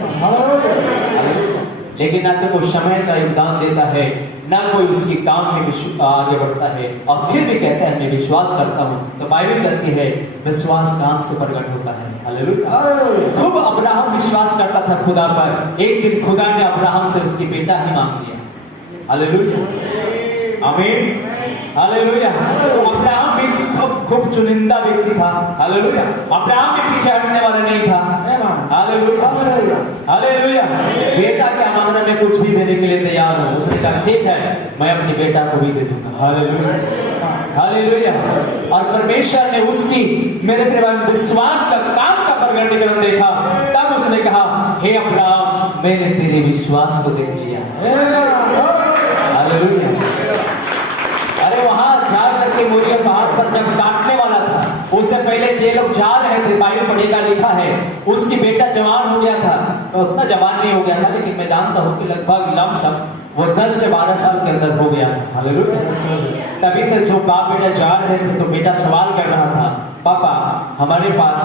लेकिन ना तो कोई समय का योगदान देता है, ना कोई उसकी काम में आगे बढ़ता है, और फिर भी कहता है मैं विश्वास करता हूं। तो बाइबल कहती है विश्वास काम से प्रकट होता है। हालेलुया। खूब अब्राहम विश्वास करता था खुदा पर। एक दिन खुदा ने अब्राहम से उसकी बेटा ही मांग लिया। हालेलुया, आमीन, हालेलुया। तो अब्राहम भी खूब चुनिंदा व्यक्ति था। हालेलुया। अब्राहम के पीछे हटने वाला नहीं था। Hallelujah, hallelujah. बेटा क्या मांगना, मैं कुछ भी देने के लिए तैयार हूं। उसने कहा ठीक है, मैं अपने बेटा को भी दे दूंगा। Hallelujah, hallelujah. और परमेश्वर ने उसकी मेरे प्रिय विश्वास का काम का प्रकटीकरण देखा। तब उसने कहा हे अब्राहम, मैंने तेरे विश्वास को देख लिया। हालेलुया। अरे वहां जा करके मोरिया पहाड़ पर जब काटने वाला था, उससे पहले जेल जब जा रहे थे, बाइबल पढ़ेगा, लिखा है उसकी बेटा जवान हो गया था। तो उतना जवान नहीं हो गया था, लेकिन मैं जानता हूँ कि लगभग लमसम वो 10 से 12 साल के अंदर हो गया था। हालेलुया। तभी तक जो बाप बेटा जा रहे थे तो बेटा सवाल कर रहा था, पापा हमारे पास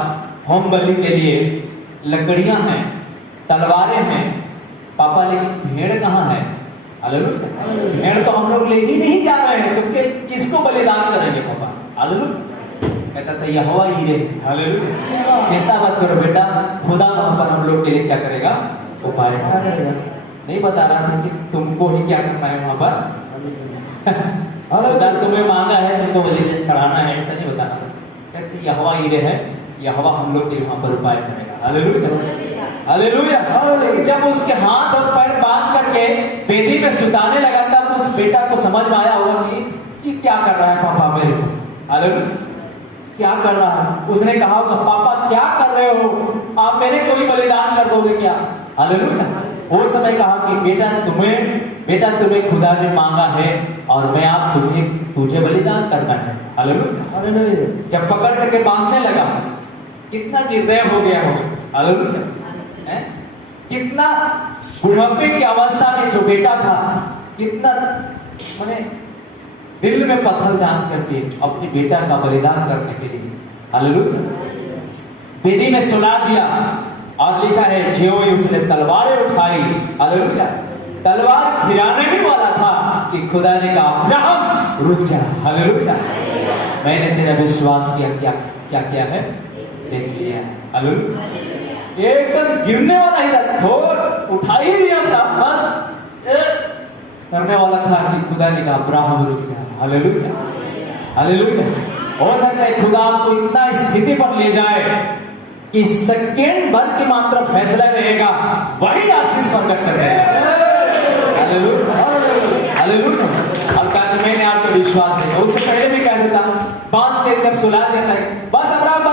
होम बलि के लिए लकड़ियां हैं, तलवारें हैं पापा, लेकिन भेड़ कहाँ है? हालेलुया। भेड़ तो हम लोग ले ही नहीं जा रहे हैं, तो किसको बलिदान करेंगे पापा? हालेलुया। कहता था यहोवा यीरे। हालेलुया। चिंता मत करो बेटा, खुदा वहां पर हम लोग के लिए क्या करेगा? उपाय करेगा। नहीं बता रहा था कि तुमको ही क्या करना है वहां पर। खुदा तुम्हें मांगा है, तुमको बलि चढ़ाना है, ऐसा नहीं बता रहा। कहते यहोवा यीरे है, यहोवा हम लोग के वहां पर उपाय करेगा। हालेलुया। हालेलुया। जब उसके हाथ और पैर बांध करके वेदी में सुताने लगा था, तो उस बेटा को समझ में आया होगा कि क्या कर रहा है पापा मेरे को? हालेलुया। क्या कर रहा है? उसने कहा होगा पापा क्या कर रहे हो, आप मेरे को ही बलिदान कर दोगे क्या? हालेलुया। वो समय कहा कि बेटा तुम्हें खुदा ने मांगा है और मैं आप तुझे बलिदान करना है। हालेलुया। जब पकड़ करके बांधने लगा, कितना निर्दय हो गया हो। हालेलुया। कितना बुढ़ापे की अवस्था में जो बेटा था, कितना माने दिल में पत्थर जान करके अपने बेटा का बलिदान करने के लिए, हालेलुया, वेदी में सुला दिया। और लिखा है ज्यों ही उसने तलवारें उठाई, हालेलुया, तलवार गिराने ही वाला था कि खुदा ने कहा अब्राहम रुक जा। हालेलुया। मैंने तेरा विश्वास किया, क्या क्या क्या है देख लिया। हालेलुया। एकदम गिरने वाला ही था, थोड़ा उठा ही दिया था, बस करने वाला था कि खुदा ने कहा अब्राहम रुक जा। हालेलुया। हालेलुया। हो सकता है खुदा आपको इतना स्थिति पर ले जाए कि सेकेंड भर के मात्र फैसला रहेगा, वही आशीष प्रकट कर देगा। हालेलुया। हालेलुया। अब कहा मैंने आपको विश्वास देखा, उससे पहले भी कह देता, बांध के जब सुला देता है, बस अब्राहम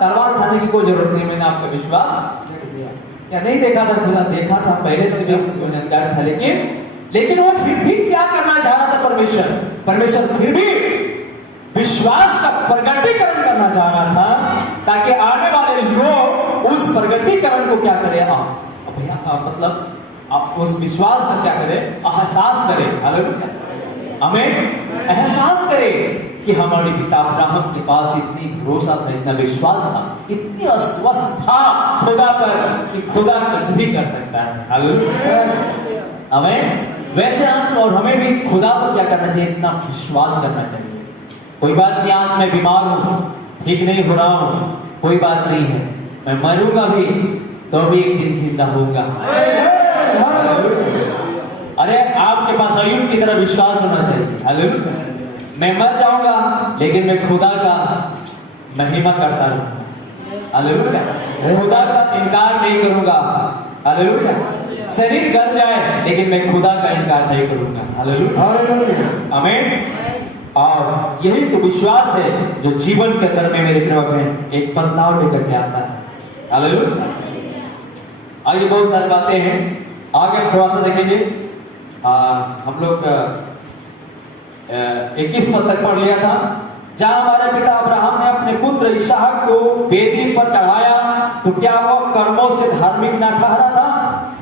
तलवार उठाने की कोई जरूरत नहीं, मैंने आपका विश्वास देख लिया। क्या नहीं देखा था? खुदा देखा था, पहले से भी गुनहगार था, लेकिन वो फिर भी क्या करना चाह रहा था? परमेश्वर फिर भी विश्वास का प्रगटीकरण करना चाह रहा था, ताकि आने वाले लोग उस प्रगटीकरण को क्या करें, मतलब आप उस विश्वास का क्या करें, एहसास करें। हालेलुया। हमें एहसास करें कि हमारे पिता अब्राहम के पास इतनी भरोसा था, इतना विश्वास था, इतनी अस्वस्थ था खुदा पर कि खुदा कुछ भी कर सकता है। हालेलुया। हमें वैसे आप और हमें भी खुदा पर क्या करना चाहिए? इतना विश्वास करना चाहिए। कोई बात नहीं, आज मैं बीमार हूं, ठीक नहीं हो रहा हूं, कोई बात नहीं है, मैं मरूंगा भी तो भी एक दिन जिंदा होऊंगा। अरे आपके पास अय्यूब की तरह विश्वास होना चाहिए। हालेलुया। मैं मर जाऊंगा लेकिन मैं खुदा का महिमा करता रहूंगा। हालेलुया। खुदा का इनकार नहीं करूंगा। हालेलुया। शरीर गल जाए लेकिन मैं खुदा का इनकार नहीं करूंगा। हालेलुया। आमीन। और यही तो विश्वास है जो जीवन के अंदर में मेरे प्रिय बहन एक बदलाव लेकर के आता है। हालेलुया। आइए, बहुत सारी बातें हैं, आगे थोड़ा सा देखेंगे। हम लोग 21 पद तक पढ़ लिया था, जहां हमारे पिता अब्राहम ने अपने पुत्र इसहाक को वेदी पर चढ़ाया, तो क्या वो कर्मों से धार्मिक न ठहरा था?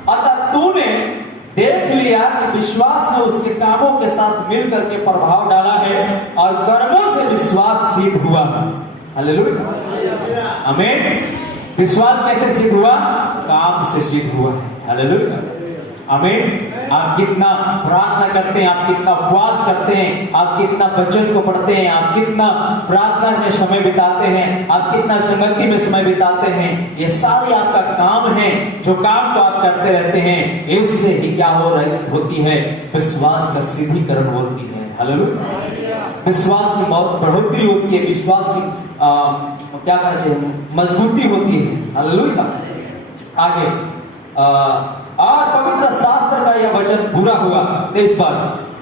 अतः तूने देख लिया कि विश्वास ने उसके कामों के साथ मिलकर के प्रभाव डाला है और कर्मों से विश्वास सिद्ध हुआ। हालेलुया। आमीन। विश्वास कैसे सिद्ध हुआ? काम से सिद्ध हुआ है। हालेलुया। आमीन। आप कितना प्रार्थना करते हैं, आप कितना उपवास करते हैं, आप कितना वचन को पढ़ते हैं, आप कितना प्रार्थना में समय बिताते हैं, आप कितना संगति में समय बिताते हैं, ये सारे आपका काम है। जो काम तो आप करते रहते हैं, इससे ही क्या होती है? विश्वास का सिद्धिकरण होती है। हालेलुया। विश्वास की बहुत बढ़ोतरी होती है, विश्वास की क्या करना चाहिए? मजबूती होती है। हालेलुया। आगे और पवित्र शास्त्र का यह वचन पूरा हुआ। इस बार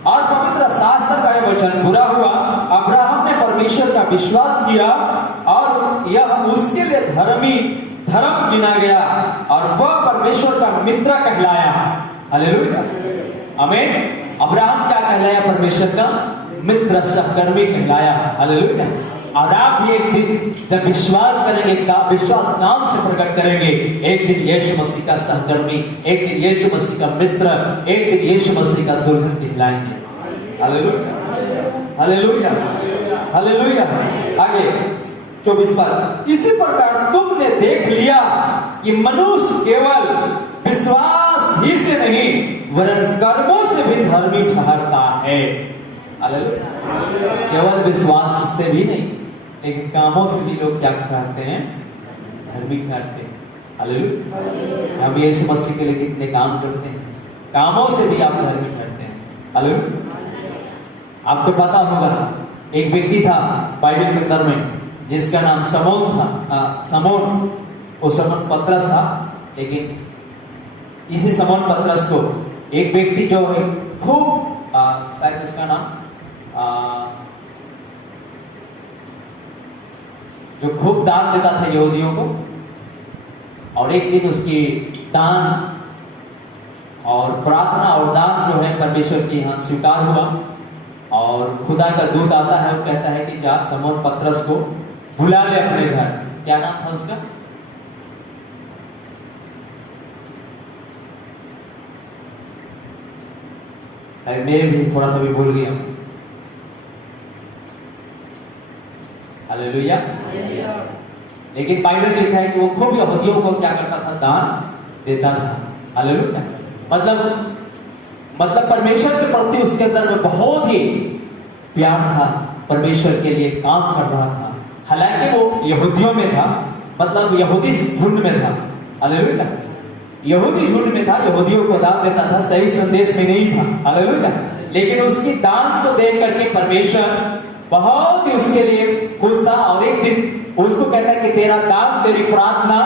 और पवित्र शास्त्र का यह वचन पूरा हुआ, अब्राहम ने परमेश्वर का विश्वास किया और यह उसके लिए धर्म गिना गया और वह परमेश्वर का मित्र कहलाया। हालेलुया। आमीन। अब्राहम क्या कहलाया? परमेश्वर का मित्र, सहकर्मी कहलाया। हालेलुया। और आप भी एक दिन जब विश्वास करेंगे, विश्वास नाम से प्रकट करेंगे, एक दिन यीशु मसीह का सहकर्मी, एक दिन यीशु मसीह का मित्र, एक दिन यीशु मसीह का दुल्हन कहलाएंगे। Hallelujah, hallelujah, hallelujah. आगे 24 पद, इसी प्रकार तुमने देख लिया कि मनुष्य केवल विश्वास ही से नहीं वरन कर्मों से भी धर्मी ठहरता है। हालेलुया, केवल विश्वास से भी नहीं लेकिन कामों से भी लोग क्या ठहरते हैं? धर्मी ठहरते हैं। हालेलुया, हम यीशु मसीह के लिए कितने काम करते हैं, कामों से भी आप धर्मी ठहरते हैं। हालेलुया, आपको पता होगा एक व्यक्ति था बाइबल के अंदर में जिसका नाम समौन था। समौन, वो समौन पतरस था, लेकिन इसी समौन पतरस को एक व्यक्ति जो है खूब शायद उसका नाम जो खूब दान देता था यहूदियों को, और एक दिन उसकी दान और प्रार्थना और दान जो है परमेश्वर के यहाँ स्वीकार हुआ, और खुदा का दूत आता है और कहता है कि जा समौन पतरस को बुला ले अपने घर। क्या नाम था उसका? शायद मेरे भी थोड़ा सा भी भूल गया। हालेलुया, लेकिन बाइबल में लिखा है कि वो खूब यहूदियों को क्या करता था? दान देता था। हालेलुया, मतलब परमेश्वर के प्रति उसके अंदर में बहुत ही प्यार था, परमेश्वर के लिए काम कर रहा था। हालांकि वो यहूदियों में था, मतलब यहूदी झुंड में था। हालेलुया, यहूदी झुंड में था, यहूदियों को दान देता था, सही संदेश में नहीं था। हालेलुया, लेकिन उसकी दान को देख करके परमेश्वर बहुत ही उसके लिए खुश था, और एक दिन उसको कहता है कि तेरा दान, तेरी प्रार्थना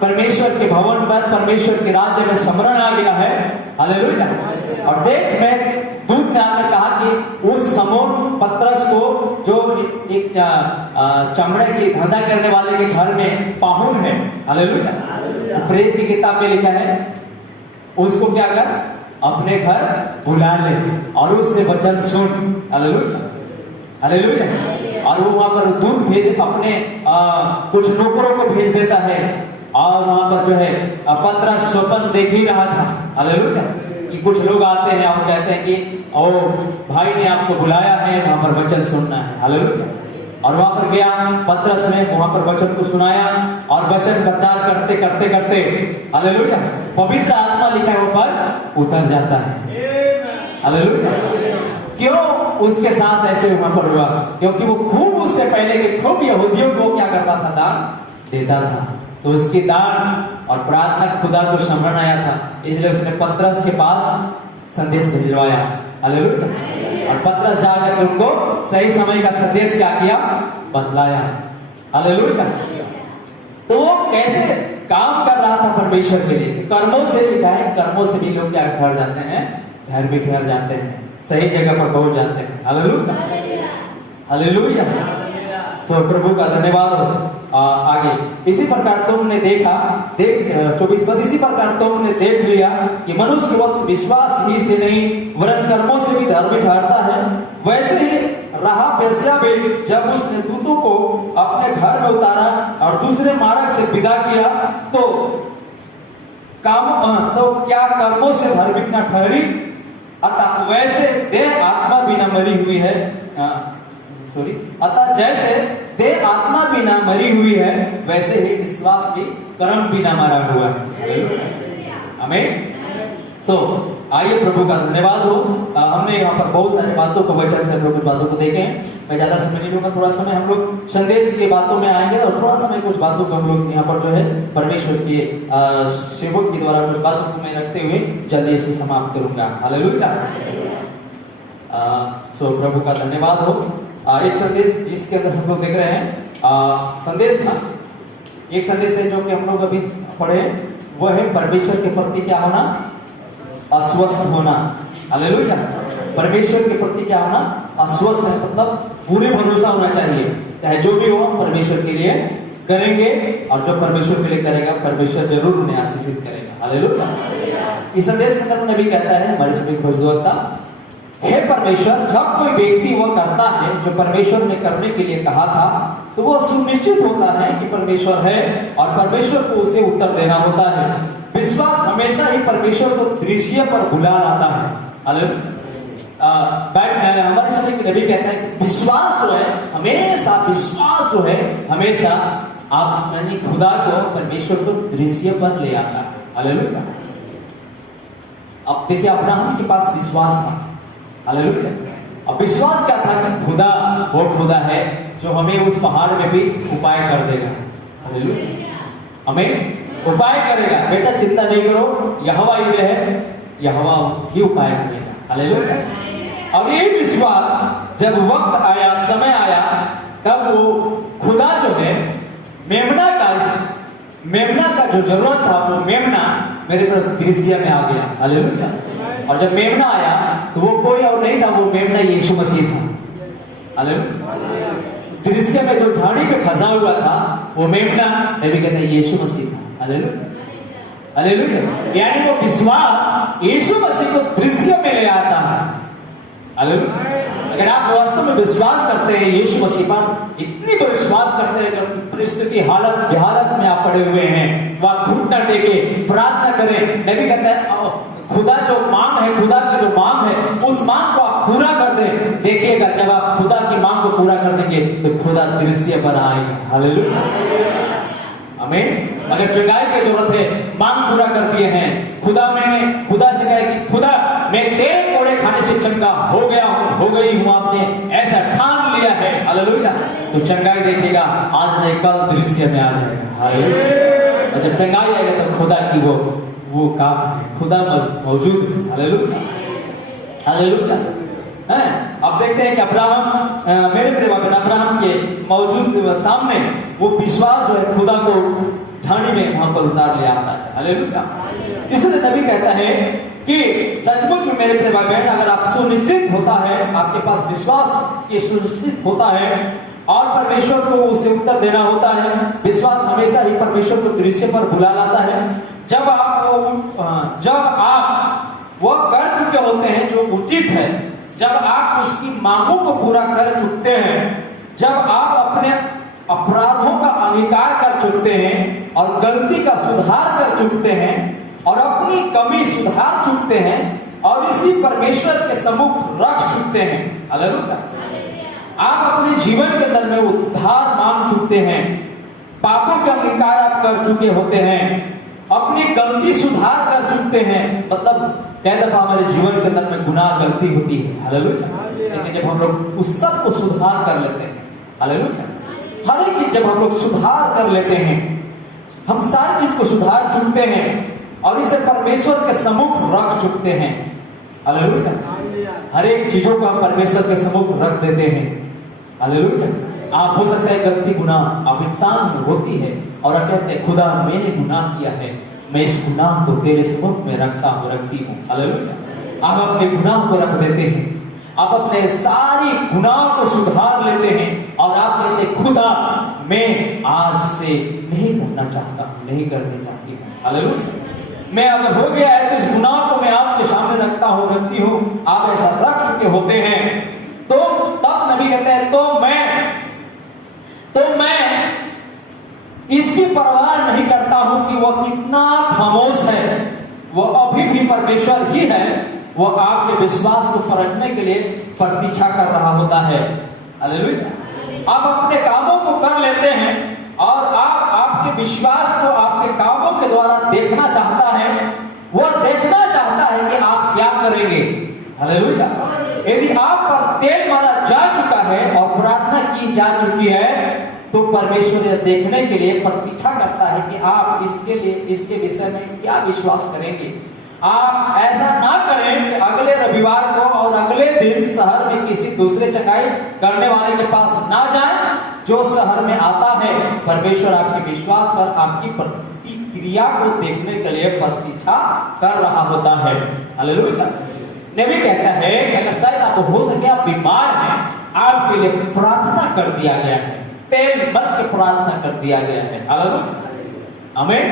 परमेश्वर के भवन पर, परमेश्वर के राज्य में स्मरण आ गया है। हालेलुया, और देख, मैं दूत ने आकर कहा कि उस समौन पतरस को जो एक चमड़े की धंधा करने वाले के घर में पाहुन है। हालेलुया, प्रेरित की किताब में लिखा है उसको क्या कर, अपने घर बुला ले और उससे वचन सुन। हालेलुया, हालेलुया, और वो वहां पर दूत भेज अपने कुछ नौकरों को भेज देता है, और वहां पर जो है पतरस स्वप्न देख ही रहा था। हालेलुया, कि कुछ लोग आते हैं और कहते हैं कि ओ भाई ने आपको बुलाया है, वहां पर वचन सुनना है। हालेलुया, और वहां पर गया पतरस ने, वहां पर वचन को सुनाया, और वचन प्रचार करते करते करते हालेलुया पवित्र आत्मा लिखा है ऊपर उतर जाता है। हालेलुया, क्यों उसके साथ ऐसे वहां पर हुआ? क्योंकि वो खूब उससे पहले के खूब यहूदियों को क्या करता था? दान देता था। तो उसकी दान और प्रार्थना खुदा को स्मरण आया था, इसलिए उसने पतरस के पास संदेश भिजवाया। हालेलुया, और पतरस जाकर उनको सही समय का संदेश क्या किया? बतलाया। हालेलुया, तो वो कैसे काम कर रहा था परमेश्वर के लिए? कर्मों से लिखा है, कर्मों से भी लोग क्या ठहर जाते हैं? धर्मी ठहर जाते हैं, सही जगह पर पहुंच जाते हैं। हालेलुया, हालेलुया, सो प्रभु का धन्यवाद हो। आगे, इसी प्रकार तुमने देखा, 24 पद, इसी प्रकार तुमने देख लिया कि मनुष्य केवल विश्वास ही से नहीं वरन कर्मों से भी धर्मी ठहरता है। वैसे ही राहाब वेश्या भी जब उसने दूतों को अपने घर में उतारा और दूसरे मार्ग से विदा किया तो क्या कर्मों से धार्मिक न ठहरी? अतः वैसे देह आत्मा भी न मरी हुई है। अतः जैसे देह आत्मा भी ना मरी हुई है, वैसे ही विश्वास भी कर्म भी ना मरा हुआ है। आमीन। सो आइए, प्रभु का धन्यवाद हो। हमने यहाँ पर बहुत सारी बातों को, वचन से हम लोग बातों को देखे। मैं ज्यादा समय नहीं लूंगा, थोड़ा समय हम लोग संदेश की बातों में आएंगे और थोड़ा समय कुछ बातों को हम लोग यहाँ पर जो है परमेश्वर के सेवक के द्वारा कुछ बातों को मैं रखते हुए जल्दी से समाप्त करूंगा। हालेलुया। सो प्रभु का धन्यवाद हो। एक संदेश जिसके अंदर हम लोग देख रहे हैं, संदेश था, एक संदेश है जो कि हम लोग अभी पढ़े, वो है परमेश्वर के प्रति क्या होना? अस्वस्थ होना। हालेलुया। परमेश्वर के प्रति क्या होना? अस्वस्थ है, मतलब पूरे भरोसा होना चाहिए, चाहे जो भी हो परमेश्वर के लिए करेंगे, और जो परमेश्वर के लिए करेगा परमेश्वर जरूर उन्हें आशीषित करेगा। हालेलुया। इस संदेश के अंदर नबी कहता है, हमारे सभी भविष्यवक्ता, हे परमेश्वर, जब कोई व्यक्ति वो करता है जो परमेश्वर ने करने के लिए कहा था, तो वो सुनिश्चित होता है कि परमेश्वर है और परमेश्वर को उसे उत्तर देना होता है। विश्वास हमेशा ही परमेश्वर को दृश्य पर बुला लाता है। हमारे समय के नबी कहता है विश्वास जो है हमेशा आप यानी खुदा को परमेश्वर को दृश्य पर ले आता है। हालेलुया। अब देखिए अब्राहम के पास विश्वास था। हालेलुया। अब विश्वास क्या था कि खुदा वो खुदा है जो हमें उस पहाड़ में भी उपाय कर देगा। हालेलुया। हमें उपाय करेगा। बेटा चिंता नहीं करो, यहोवा ही है, यहोवा ही उपाय करेगा। हालेलुया। और ये विश्वास जब वक्त आया, समय आया, तब वो खुदा जो है मेमना का जो जरूरत था वो मेमना मेरे पर दृश्य में आ गया। हालेलुया। और जब मेमना आया तो वो कोई और नहीं था, वो मेमना यीशु मसीह था। हालेलुया। दृश्य में जो झाड़ी पे फंसा हुआ था वो मेमना नबी कहते हैं यीशु मसीह था। हालेलुया। हालेलुया। यानी वो विश्वास यीशु मसीह को दृश्य में ले आता है। हालेलुया। अगर आप वास्तव में विश्वास करते हैं यीशु मसीह पर, इतनी तो विश्वास करते हैं कि परिस्थिति हालत में आप पड़े हुए हैं, तो आप घुटना टेके प्रार्थना करें। नबी कहता है खुदा जो मांग है, खुदा का जो मांग है, उस मांग को आप पूरा कर दें। देखिएगा जब आप खुदा की मांग को पूरा कर देंगे तो खुदा दृश्य पर आएगा। हालेलुया। आमीन। अगर चंगाई की जरूरत है, मांग पूरा कर दिए हैं, खुदा से कहे कि खुदा मैं तेरे कोड़े खाने से चंगा हो गई हूं, आपने ऐसा ठान लिया है। हालेलुया। तो चंगाई देखिएगा आज नहीं कल दृश्य में आ जाएगा। हालेलुया। और जब चंगाई आएगा तो खुदा की वो काम है, खुदा मौजूद है। हालेलुया। हालेलुया। अब देखते हैं कि अब्राहम मेरे प्रिय भाई अब्राहम के मौजूद सामने वो विश्वास जो है खुदा को झाड़ी में वहां पर उतार ले आता है। हालेलुया। इसलिए नबी कहता है कि सचमुच में मेरे प्रिय भाई बहन अगर आप सुनिश्चित होता है, आपके पास विश्वास के सुनिश्चित होता है और परमेश्वर को उसे उत्तर देना होता है। विश्वास हमेशा ही परमेश्वर को दृश्य पर बुला लाता है। जब आप वो कर चुके होते हैं जो उचित है, जब आप उसकी मांगों को पूरा कर चुकते हैं, जब आप अपने अपराधों का अंगीकार कर चुकते हैं और गलती का सुधार कर चुकते हैं और अपनी कमी सुधार चुकते हैं और इसी परमेश्वर के सम्मुख रख चुकते हैं। हालेलुया। आप अपने जीवन के अंदर में उद्धार मांग चुकते हैं, पापों का अंगीकार आप कर चुके होते हैं, अपनी गलती सुधार कर चुकते हैं। मतलब कई दफा हमारे जीवन के अंदर में गुनाह गलती होती है। हालेलुया। लेकिन जब हम लोग उस सब को सुधार कर लेते हैं, हालेलुया, हर एक चीज जब हम लोग सुधार कर लेते हैं, हम सारी चीज को सुधार चुकते हैं और इसे परमेश्वर के सम्मुख रख चुकते हैं। हालेलुया। हर एक चीजों को हम परमेश्वर के सम्मुख रख देते हैं। हालेलुया। आप हो सकता है गलती गुनाह आप इंसान होती है और आप कहते हैं खुदा मैंने गुनाह किया है, मैं इस गुनाह को तेरे सम्मुख में रखती हूँ। हालेलुया। आप अपने गुनाह को रख देते हैं, आप अपने सारी गुनाह को सुधार लेते हैं और आप कहते हैं खुदा मैं आज से नहीं करना चाहता हूँ, नहीं करनी चाहती हूँ। हालेलुया। मैं अगर हो गया है तो इस गुनाह को मैं आपके सामने रखती हूँ। आप ऐसा रख चुके होते हैं तो तब नबी कहते हैं तो मैं इसकी परवाह नहीं करता हूं कि वह कितना खामोश है, वह अभी भी परमेश्वर ही है। वह आपके विश्वास को परखने के लिए प्रतीक्षा कर रहा होता है। हालेलुया। आप अपने कामों को कर लेते हैं और आपके विश्वास को आपके कामों के द्वारा देखना चाहता है। वह देखना चाहता है कि आप क्या करेंगे। हालेलुया। यदि आप पर तेल मारा जा चुका है और प्रार्थना की जा चुकी है तो परमेश्वर यह देखने के लिए प्रतीक्षा करता है कि आप इसके विषय में क्या विश्वास करेंगे। आप ऐसा ना करें कि अगले रविवार को और अगले दिन शहर में किसी दूसरे चकाई करने वाले के पास ना जाएं। जो शहर में आता है परमेश्वर आपके विश्वास पर आपकी प्रतिक्रिया को देखने के लिए प्रतीक्षा कर रहा होता है। हालेलुया। नबी कहता है कि अगर शायद आप हो सके आप बीमार हैं, आपके लिए प्रार्थना कर दिया गया है, तेल मत के प्रार्थना कर दिया गया है। हालेलुया। आमीन।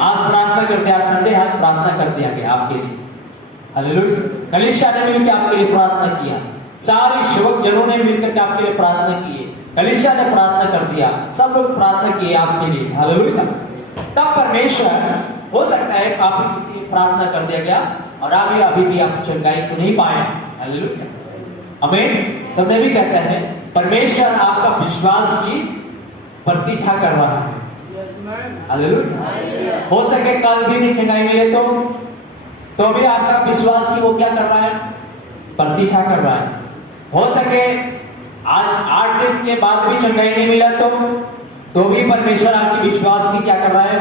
आज प्रार्थना करते, आज संडे आज प्रार्थना कर दिया गया आपके लिए। हालेलुया। कलीसिया ने मिलकर आपके लिए प्रार्थना किया, सारे सेवक जनों ने मिलकर के आपके लिए प्रार्थना की है। कलीसिया ने प्रार्थना कर दिया, सब लोग प्रार्थना किए आपके लिए, हालेलुया। तब परमेश्वर, हो सकता है आपकी प्रार्थना कर दिया गया और अभी भी आप चंगाई को नहीं पाए, हालेलुया, आमीन। तो मैं भी कहता है परमेश्वर आपका विश्वास की प्रतीक्षा कर रहा है, हालेलुया। हो सके कल भी नहीं चंगाई मिले तो भी आपका विश्वास की वो क्या कर रहा है, प्रतीक्षा कर रहा है। हो सके आज 8 दिन के बाद भी चंगाई नहीं मिला तो भी परमेश्वर आपकी विश्वास की क्या कर रहा है,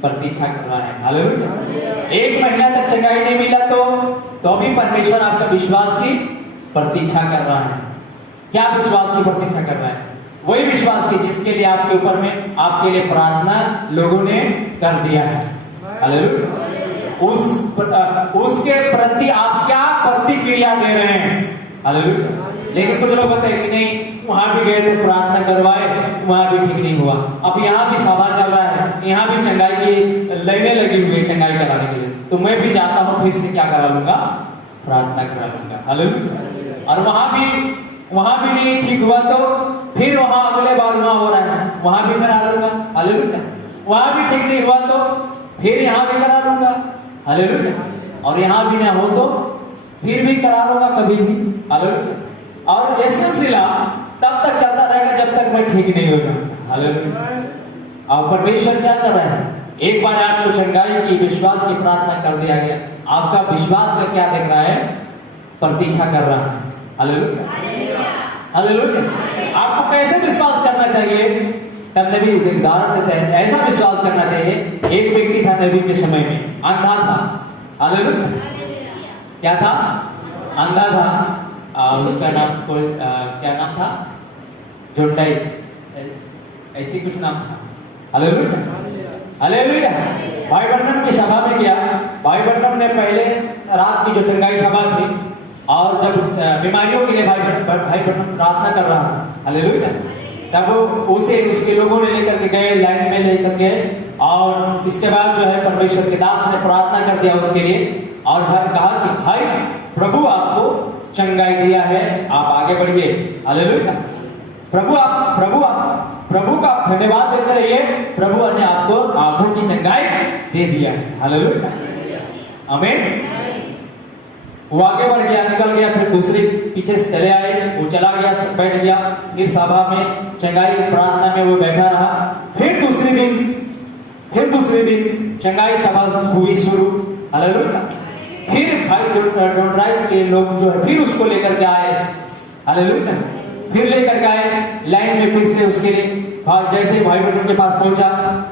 प्रतीक्षा कर रहा है, हालेलुया। 1 महीना तक चंगाई नहीं मिला तो भी परमेश्वर आपका विश्वास की प्रतीक्षा कर रहा है। क्या विश्वास की प्रतीक्षा कर रहा है? वही विश्वास की जिसके लिए आपके ऊपर में आपके लिए प्रार्थना लोगों ने कर दिया है, हालेलुया। उसके प्रति आप क्या प्रतिक्रिया दे रहे हैं, हालेलुया। लेकिन कुछ लोग कहते हैं कि नहीं, वहां भी गए थे प्रार्थना करवाए, वहां भी ठीक नहीं हुआ, अब यहाँ भी सभा चल रहा है, यहाँ भी चंगाई की लाइनें लगी हुई है चंगाई कराने के लिए, तो मैं भी जाता हूँ, फिर से क्या करा लूंगा, प्रार्थना करा लूंगा, हालेलुया। और वहां भी नहीं ठीक हुआ तो फिर वहां अगले बार वहां हो रहा है, वहां भी करा लूंगा, हालेलुया। वहां भी ठीक नहीं हुआ तो फिर यहाँ भी करा लूंगा, हालेलुया। और यहाँ भी ना हो तो फिर भी करा लूंगा कभी भी, हालेलुया। और ये सिलसिला तब तक चलता रहेगा जब तक मैं ठीक नहीं हो जाऊंगा, हालेलुया। और परमेश्वर क्या कर रहा है, एक बार आपको चंगाई की विश्वास की प्रार्थना कर दिया गया, आपका विश्वास का क्या देख रहा है, प्रतीक्षा कर रहा है, हालेलुया, हालेलुया। आपको कैसे विश्वास करना चाहिए, तब नबी उदाहरण देते हैं, ऐसा विश्वास करना चाहिए। एक व्यक्ति था नबी के समय में, अंधा था, हालेलुया। क्या था, अंधा था, उसका नाम क्या नाम था, जोंडाई, ऐसी कुछ नाम था, हालेलुया, हालेलुया। भाई बन्नम की सभा में गया, भाई बन्नम ने पहले रात की जो चंगाई सभा थी, और जब बीमारियों के लिए भाई बन्नम प्रार्थना कर रहा था, हालेलुया, तब उसे उसके लोगों ने लेकर के गए, लाइन में लेकर के, और इसके बाद जो है परमेश्वर के दास ने प्रार्थना कर दिया उसके लिए, और कहा कि भाई प्रभु आपको चंगाई दिया है, आप आगे बढ़िए, हालेलुया। प्रभु का धन्यवाद देते रहिए, प्रभु ने आपको आंखों की चंगाई दे दिया है, हालेलुया, आमीन। वो आगे बढ़ गया, निकल गया, फिर दूसरे पीछे से चले आए, वो चला गया, बैठ गया, फिर सभा में चंगाई प्रार्थना में वो बैठा रहा। फिर दूसरे दिन चंगाई सभा हुई शुरू, हालेलुया। फिर भाई जोंडराई के लोग जो है फिर उसको लेकर के आए, हालेलुया, फिर लेकर के आए लाइन में, फिर से उसके लिए जैसे भाई बटन के पास पहुंचा,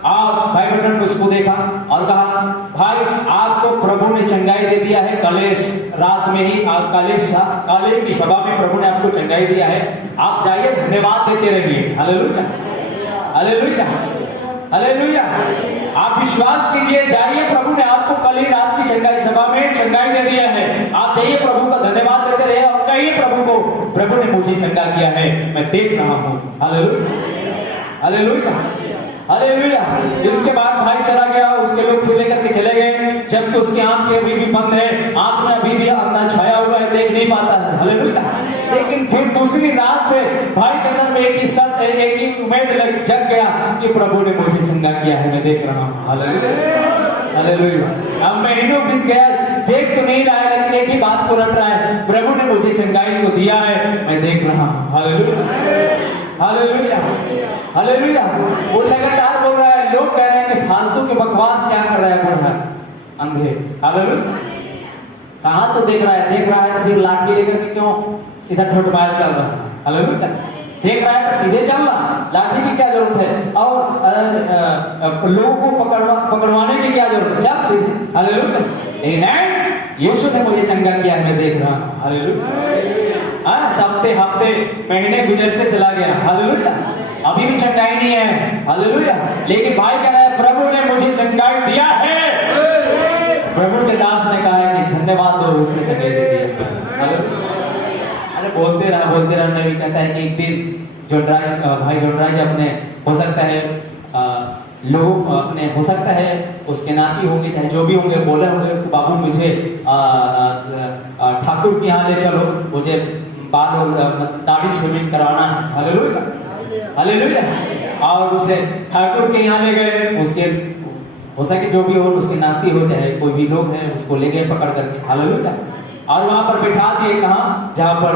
आप भाई बटन ने उसको देखा और कहा, भाई आपको प्रभु ने चंगाई दे दिया है, कलेश रात में ही काले की सभा में प्रभु ने आपको चंगाई दिया है, आप जाइए धन्यवाद देते रहिए, हालेलुया, हालेलुया, हालेलुया। आप विश्वास कीजिए, जाइए, प्रभु ने आपको कल ही रात की चंगाई सभा में चंगाई दे दिया है, आप जाइए प्रभु का धन्यवाद देते रहिए और कहिए प्रभु को, प्रभु ने मुझे चंगा किया है, मैं देख रहा हूँ, हालेलुया, हालेलुया, हालेलुया। इसके बाद भाई चला गया, उसके लोग फिर लेकर के चले गए, जबकि उसकी आंखें अभी भी बंद है, आंख में अभी भी अंधा छाया हुआ है, देख नहीं पाता है, हालेलुया। लेकिन फिर दूसरी रात से भाई के अंदर में एक ही उम्मीद जग गया कि प्रभु ने मुझे चंगा किया है, मैं देख रहा हूँ, हालेलुया, हालेलुया। अब महीनों बीत गया, देख तो नहीं रहा है, लेकिन एक ही बात को रट रहा है, प्रभु ने मुझे चंगाई को दिया है, मैं देख रहा हूँ, हालेलुया, हालेलुया, हालेलुया। वो लगातार बोल रहा है, लोग कह रहे हैं कि फालतू के बकवास क्या कर रहा है बूढ़ा अंधे, हालेलुया। कहाँ तो देख रहा है, फिर लाठी लेकर के क्यों इधर ठोठमार चल रहा है, हालेलुया। देख रहा है तो सीधे चल रहा, लाठी की क्या जरूरत है, और लोगों को पकड़वाने की क्या जरूरत है, चल सीधे, हालेलुया। लेकिन यीशु ने मुझे चंगा किया, मैं देख रहा हूँ, हालेलुया। हफ्ते महीने गुजरते चला गया, हालेलुया, अभी भी चंगाई नहीं है, हालेलुया। लेकिन भाई कह रहा है, प्रभु ने मुझे चंगाई दिया है, प्रभु के दास ने कहा है कि धन्यवाद दो, उसने चंगाई दे दी, हालेलुया। अरे बोलते रहा, नबी कहता है कि एक दिन भाई जोंडराई अपने, हो सकता है लोग अपने, हो सकता है उसके नाती होंगे, चाहे जो भी होंगे, बोले होंगे, बाबू मुझे ठाकुर के यहाँ ले चलो, मुझे बाल दाढ़ी स्विमिंग कराना है, हालेलुया। हालेलुया। और उसे ठाकुर के यहाँ ले गए, उसके हो सके जो भी हो, उसकी नाती हो चाहे कोई भी लोग हैं, उसको ले गए पकड़ करके, हालेलुया। और वहां पर बैठा दिए, कहाँ, जहां पर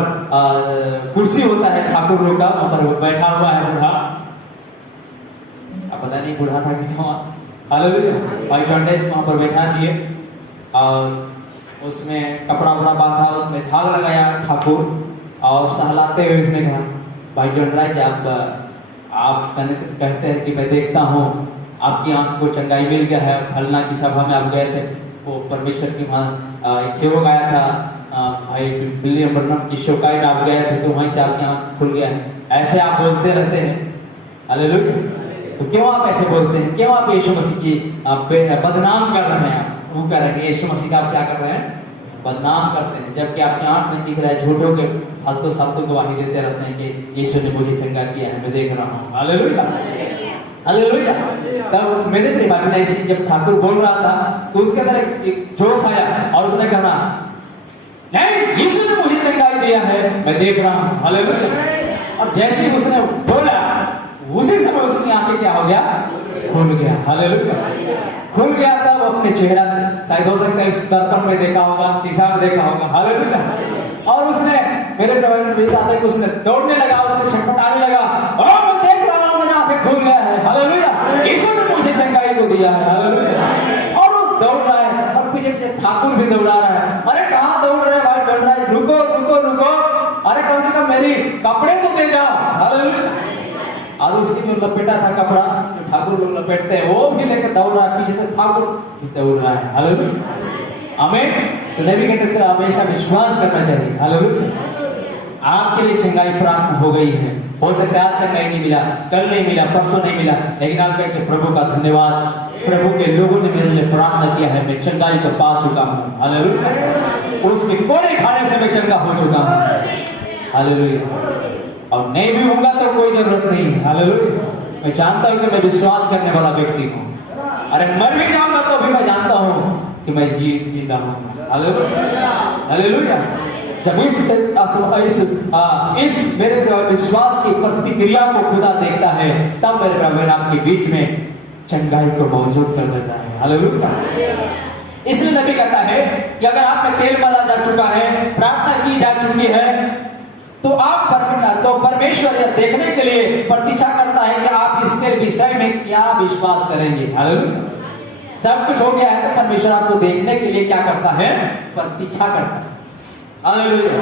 कुर्सी होता है ठाकुर लोग का, वहां पर बैठा हुआ है बूढ़ा। अब पता नहीं बूढ़ा था कि जवान, हालेलुया। भाई जॉन्डेज वहां पर बैठा दिए और उसमें कपड़ा वपड़ा बांधा, उसमें झाग लगाया ठाकुर, और सहलाते हुए उसने कहा, भाई जॉन राय, आप कहते हैं कि मैं देखता हूँ आपकी आंख को चंगाई मिल गया है, फलना की सभा में आप गए थे, वो परमेश्वर की वहाँ एक सेवक आया था, भाई विलियम ब्रनम की शोकाई में आप गए थे, तो वहीं से आपकी आंख खुल गया है। ऐसे आप बोलते रहते हैं, हालेलुया। तो क्यों आप ऐसे बोलते हैं, क्यों आप यीशु मसीह की बदनाम कर रहे हैं? वो कह रहे हैं यीशु मसीह का आप क्या कर रहे हैं, बदनाम करते हैं, जबकि आपकी आंख नहीं दिख रहा है, झूठों के फालतू फालतू गवाही देते रहते हैं कि यीशु ने मुझे चंगा किया है, मैं देख रहा हूँ, हालेलुया, हालेलुया। तब मेरे प्रिय भाई बहन, ऐसे जब ठाकुर बोल रहा था तो उसके अंदर एक जोश आया और उसने कहा, नहीं, यीशु ने मुझे चंगाई दिया है, मैं देख रहा हूँ, हालेलुया। और जैसे ही उसने बोला, उसी समय उसकी आंखें क्या हो गया, खुल गया, हालेलुया, खुल गया। तब अपने चेहरा, शायद हो सकता है इस दर्पण में देखा होगा, शीशा में देखा होगा, हालेलुया। और उसने, मेरे प्रभु ने बताया था कि उसने दौड़ने लगा, उसने छटपटाने लगा, और मैं देख रहा हूं, मेरी आंखें खुल गया है, हालेलुया, यीशु ने मुझे चंगाई को दिया है, हालेलुया। और वो दौड़ रहा है और पीछे पीछे ठाकुर भी दौड़ा रहा है। अरे कहां दौड़ रहे भाई, दौड़ रहा है, रुको रुको रुको, अरे कम से कम मेरी कपड़े तो दे जाओ, हालेलुया। और उसकी जो लपेटा था कपड़ा, जो ठाकुर लोग लपेटते हैं, वो भी लेकर दौड़ रहा है, पीछे से ठाकुर भी दौड़ रहा है, हालेलुया, आमीन। तो नबी कहते थे हमेशा विश्वास करना चाहिए, हालेलुया। आपके लिए चंगाई प्राप्त हो गई है, हो सकता है आज चंगाई नहीं मिला, कल नहीं मिला, परसों नहीं मिला, लेकिन आप कहते प्रभु का धन्यवाद, प्रभु के लोगों ने मेरे लिए प्रार्थना किया है, मैं चंगाई को पा चुका हूँ, हालेलुया। उसके कोड़े खाने से मैं चंगा हो चुका हूँ, हालेलुया। और नहीं भी होगा तो कोई जरूरत नहीं, हालेलुया। मैं जानता हूं कि मैं विश्वास करने वाला व्यक्ति हूं, अरे मर भी जाऊंगा तो भी मैं जानता हूं कि मैं जीता हूं, हालेलुया, हालेलुया। जब इस मेरे विश्वास की प्रतिक्रिया को खुदा देखता है, तब मेरे प्रभु आपके बीच में चंगाई को मौजूद कर देता है, हालेलुया। इसलिए नबी कहता है कि अगर आप में तेल मला जा चुका है, प्रार्थना की जा चुकी है, तो परमेश्वर यह देखने के लिए प्रतीक्षा करता है कि आप इसके विषय में क्या विश्वास करेंगे, हालेलुया। सब कुछ हो गया है तो परमेश्वर आपको देखने के लिए क्या करता है, प्रतीक्षा करता है, हालेलुया।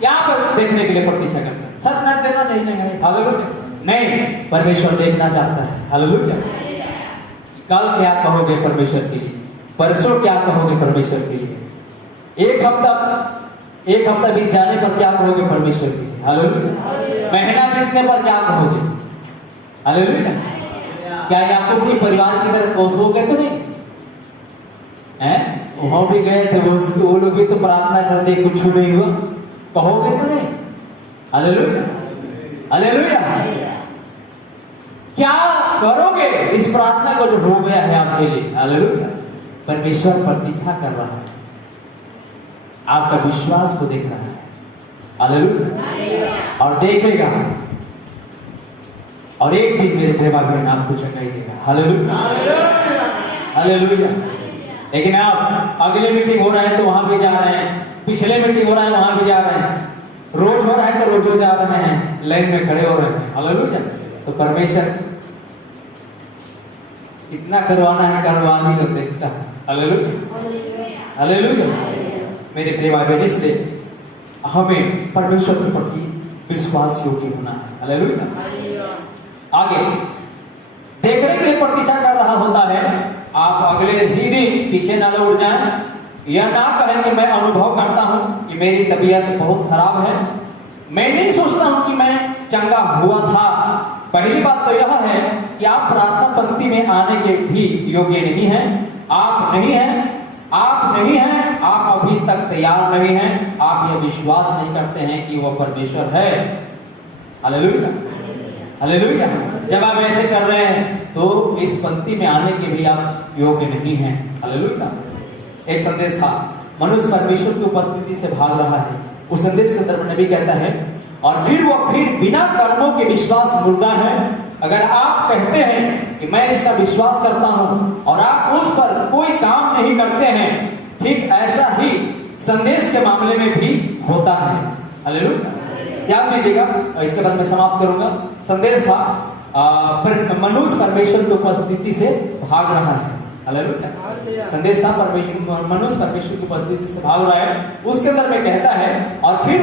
क्या पर देखने के लिए प्रतीक्षा करता है, सच न देना चाहिए, हालेलुया, नहीं, परमेश्वर देखना चाहता है, हालेलुया। कल क्या कहोगे परमेश्वर के लिए, परसों क्या कहोगे परमेश्वर के लिए, एक हफ्ता बीत जाने पर क्या कहोगे परमेश्वर के लिए, हालेलुया। महीना बीतने पर क्या कहोगे, हालेलुया। क्या याकूब के परिवार की तरह पहुंचोगे तो नहीं हैं, वहां भी गए थे, वो लोग भी तो प्रार्थना करते, कुछ नहीं हुआ, कहोगे तो नहीं, हालेलुया, हालेलुया। क्या करोगे इस प्रार्थना को जो हो गया है आपके लिए, हालेलुया। परमेश्वर प्रतीक्षा कर रहा है, आपका विश्वास को देख रहा है, हालेलुया, और देखेगा, और एक दिन मेरे प्रेमा बहन आपको चंगाई देगा, हालेलुया, हालेलुया। लेकिन आप अगले मीटिंग हो रहा है तो वहां भी जा रहे हैं, पिछले मीटिंग हो रहा है वहां भी जा रहे हैं, रोज हो रहा है तो रोज जा रहे हैं, लाइन में खड़े हो रहे हैं, हालेलुया। तो परमेश्वर कितना करवाना है, करवानी तो देखता है, हालेलुया, हालेलुया। मेरे प्रिय भाई बहन, इसलिए हमें परमेश्वर के प्रति विश्वास योग्य होना है, हालेलुया। आगे देखने के लिए प्रतीक्षा कर रहा होता है, आप अगले ही दिन पीछे ना लौट जाएं, यह ना कहें कि मैं अनुभव करता हूं कि मेरी तबीयत बहुत खराब है, मैं नहीं सोचता हूं कि मैं चंगा हुआ था। पहली बात तो यह है कि आप प्रार्थना पंक्ति में आने के भी योग्य नहीं हैं, आप नहीं हैं, आप नहीं हैं, आप अभी तक तैयार नहीं हैं, आप यह विश्वास नहीं करते हैं कि वह परमेश्वर है, हालेलुया, हालेलुया। जब आप ऐसे कर रहे हैं तो इस पंक्ति में आने के भी आप योग्य नहीं हैं, हालेलुया। एक संदेश था, मनुष्य परमेश्वर की उपस्थिति से भाग रहा है, उस संदेश के अंदर नबी कहता है और फिर बिना कर्मों के विश्वास मुर्दा है। अगर आप कहते हैं कि मैं इसका विश्वास करता हूं और आप उस पर कोई काम नहीं करते हैं, ठीक ऐसा ही संदेश के मामले में भी होता है। हालेलुया। ध्यान दीजिएगा, इसके बाद मैं समाप्त करूंगा। संदेश था मनुष्य परमेश्वर की उपस्थिति से भाग रहा है। हालेलुया। संदेश था मनुष्य परमेश्वर की उपस्थिति से भाग रहा है। उसके अंदर में कहता है और फिर